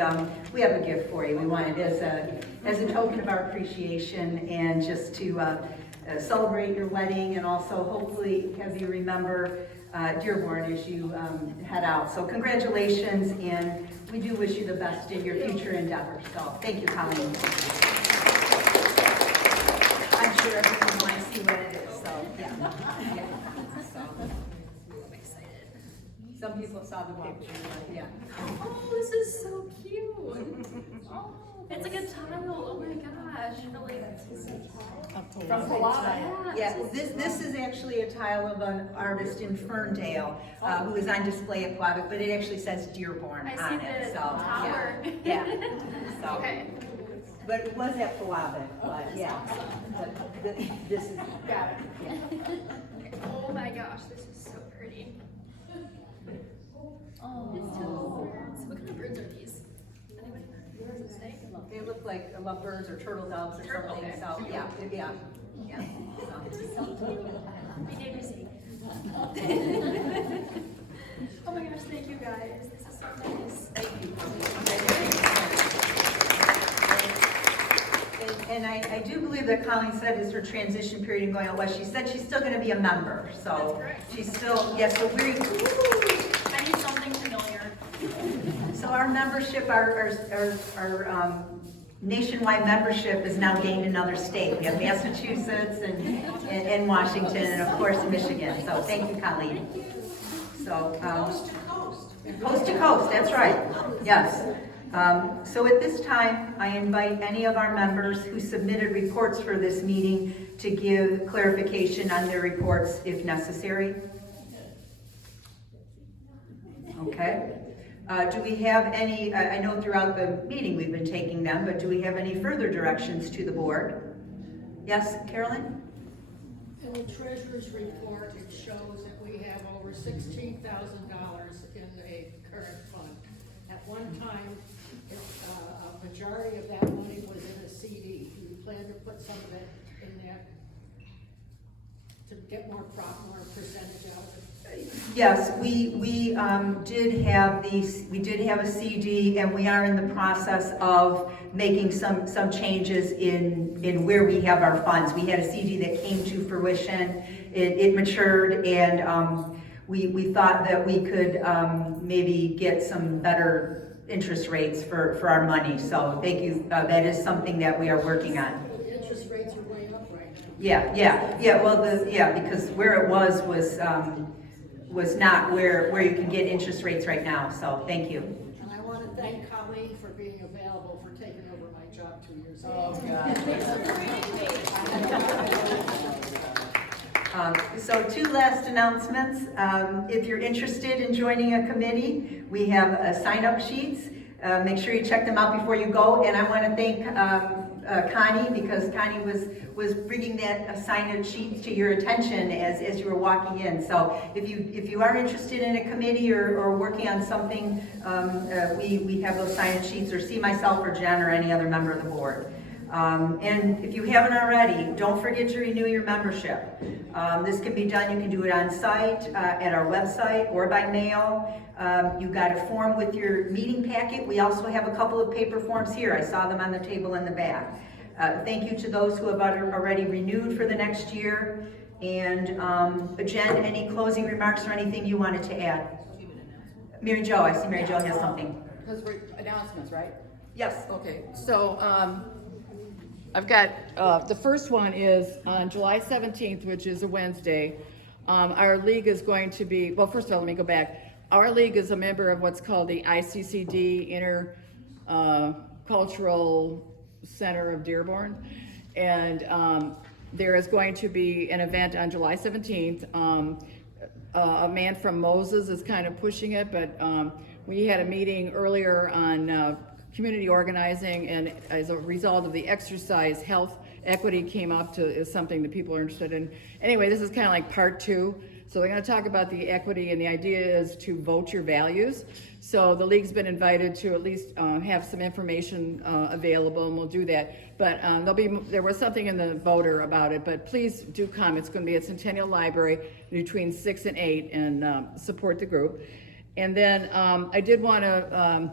we have a gift for you. We wanted as a token of our appreciation, and just to celebrate your wedding, and also hopefully have you remember Dearborn as you head out. So congratulations, and we do wish you the best in your future endeavors. So thank you, Colleen. I'm sure everyone wants to see what it is, so yeah. So, I'm excited. Some people saw the picture, but yeah. Oh, this is so cute. Oh, it's like a tile. Oh my gosh. From Palava. Yeah, this is actually a tile of an artist in Ferndale who is on display at Palava, but it actually says Dearborn on it. So tower. yeah. So, Okay. but it was at Palava, but yeah. But this is Got it. yeah. Oh my gosh, this is so pretty. Oh, it's so birds. What kind of birds are these? Anybody? Birds and snakes? They look like lovebirds or turtle doves or Turtle, something. okay. So yeah. This is so cute. We need to see. Oh my gosh, thank you guys. This is so nice. Thank you. And I do believe that Colleen said is her transition period and going out west. She said she's still going to be a member, so That's correct. she's still, yes, so we. I need something familiar. So our membership, our nationwide membership has now gained another state. We have Massachusetts and Washington, and of course Michigan. So thank you, Colleen. So Coast to coast. coast to coast, that's right. Yes. So at this time, I invite any of our members who submitted reports for this meeting to give clarification on their reports if necessary. Okay. Do we have any, I know throughout the meeting we've been taking them, but do we have any further directions to the board? Yes, Carolyn? In the treasurer's report, it shows that we have over $16,000 in the current fund. At one time, a majority of that money was in a CD. Do you plan to put some of it in there to get more percentage out of it? Yes, we did have a CD, and we are in the process of making some changes in where we have our funds. We had a CD that came to fruition, it matured, and we thought that we could maybe get some better interest rates for our money. So thank you, that is something that we are working on. The interest rates are way up right now. Yeah, well, because where it was not where you can get interest rates right now, so thank you. And I want to thank Colleen for being available for taking over my job 2 years ago. Oh, God. So 2 last announcements. If you're interested in joining a committee, we have sign-up sheets. Make sure you check them out before you go, and I want to thank Connie, because Connie was bringing that sign-up sheet to your attention as you were walking in. So if you are interested in a committee or working on something, we have those sign-up sheets, or see myself or Jen or any other member of the board. And if you haven't already, don't forget to renew your membership. This can be done, you can do it on site, at our website, or by mail. You got a form with your meeting packet. We also have a couple of paper forms here. I saw them on the table in the back. Thank you to those who have already renewed for the next year. And Jen, any closing remarks or anything you wanted to add? Mary Jo, I see Mary Jo has something. Because we're announcements, right? Yes. Okay, so, I've got, the first one is on July 17th, which is a Wednesday. Our league is going to be, well, first of all, let me go back. Our league is a member of what's called the ICCD, Cultural Center of Dearborn. And there is going to be an event on July 17th. A man from Moses is kind of pushing it, but we had a meeting earlier on community organizing, and as a result of the exercise, health equity came up as something that people are interested in. Anyway, this is kind of like part 2. So they're going to talk about the equity, and the idea is to vote your values. So the league's been invited to at least have some information available, and we'll do that. But there was something in the voter about it, but please do come. It's going to be at Centennial Library between 6 and 8, and support the group. And then I did want to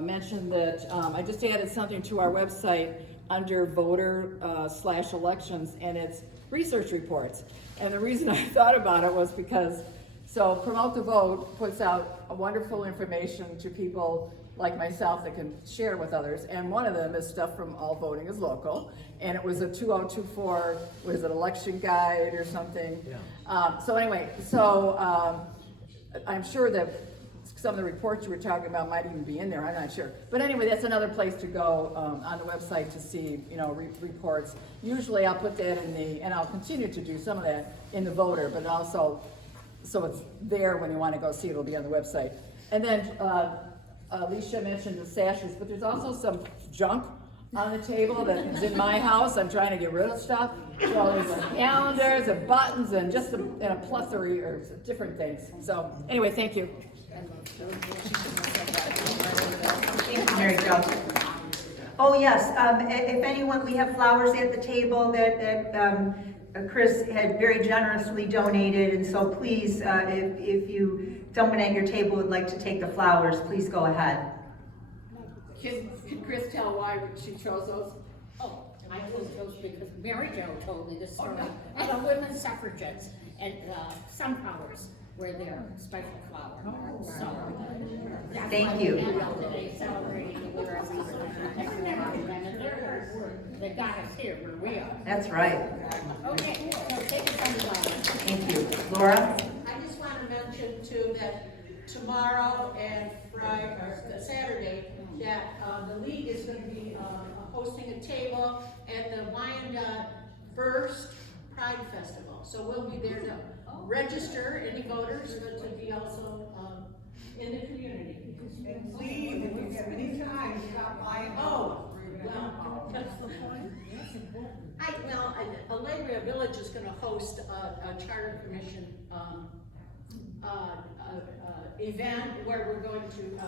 mention that I just added something to our website under voter/elections, and it's research reports. And the reason I thought about it was because, so Promote the Vote puts out wonderful information to people like myself that can share with others, and one of them is stuff from All Voting is Local, and it was a 2024, was it election guide or something? Yeah. So anyway, I'm sure that some of the reports you were talking about might even be in there, I'm not sure. But anyway, that's another place to go on the website to see, reports. Usually I'll put that and I'll continue to do some of that in the voter, but also, so it's there when you want to go see it, it'll be on the website. And then Alicia mentioned the sashes, but there's also some junk on the table that's in my house. I'm trying to get rid of stuff. So there's calendars and buttons and just a plethora of different things. So anyway, thank you. Thank you, Mary Jo. Oh, yes, if anyone, we have flowers at the table that Chris had very generously donated, and so please, if someone at your table would like to take the flowers, please go ahead. Can Chris tell why she chose those? Oh, I chose those because Mary Jo told me this story. And the women's suffragettes and sunflowers were their special flower. So, thank you. They celebrating the women's suffragettes. They got us here where we are. That's right. Okay, so take the sunflowers. Thank you. Laura? I just want to mention too that tomorrow and Friday, or Saturday, that the league is going to be hosting a table at the Wyandotte First Pride Festival. So we'll be there to register any voters, but to be also in the community. And please, if you have any time, stop by. Oh, well, that's the point. That's important. Alegria Village is going to host a charter commission event where we're going to,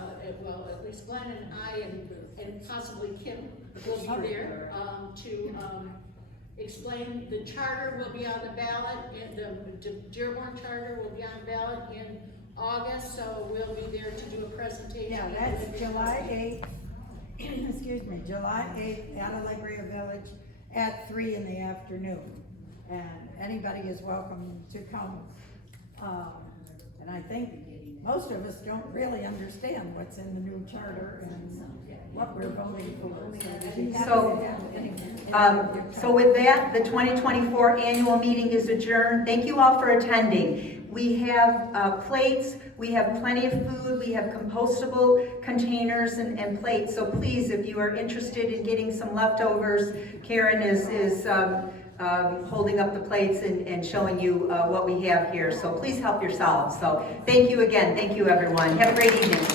well, at least Glenn and I and possibly Kim will be there to explain. The charter will be on the ballot, and the Dearborn charter will be on the ballot in August, so we'll be there to do a presentation. Yeah, that's July 8th, excuse me, July 8th at Alegria Village at 3 in the afternoon. And anybody is welcome to come. And I think most of us don't really understand what's in the new charter and what we're voting for. So with that, the 2024 annual meeting is adjourned. Thank you all for attending. We have plates, we have plenty of food, we have compostable containers and plates. So please, if you are interested in getting some leftovers, Karen is holding up the plates and showing you what we have here. So please help yourselves. So thank you again. Thank you, everyone. Have a great evening.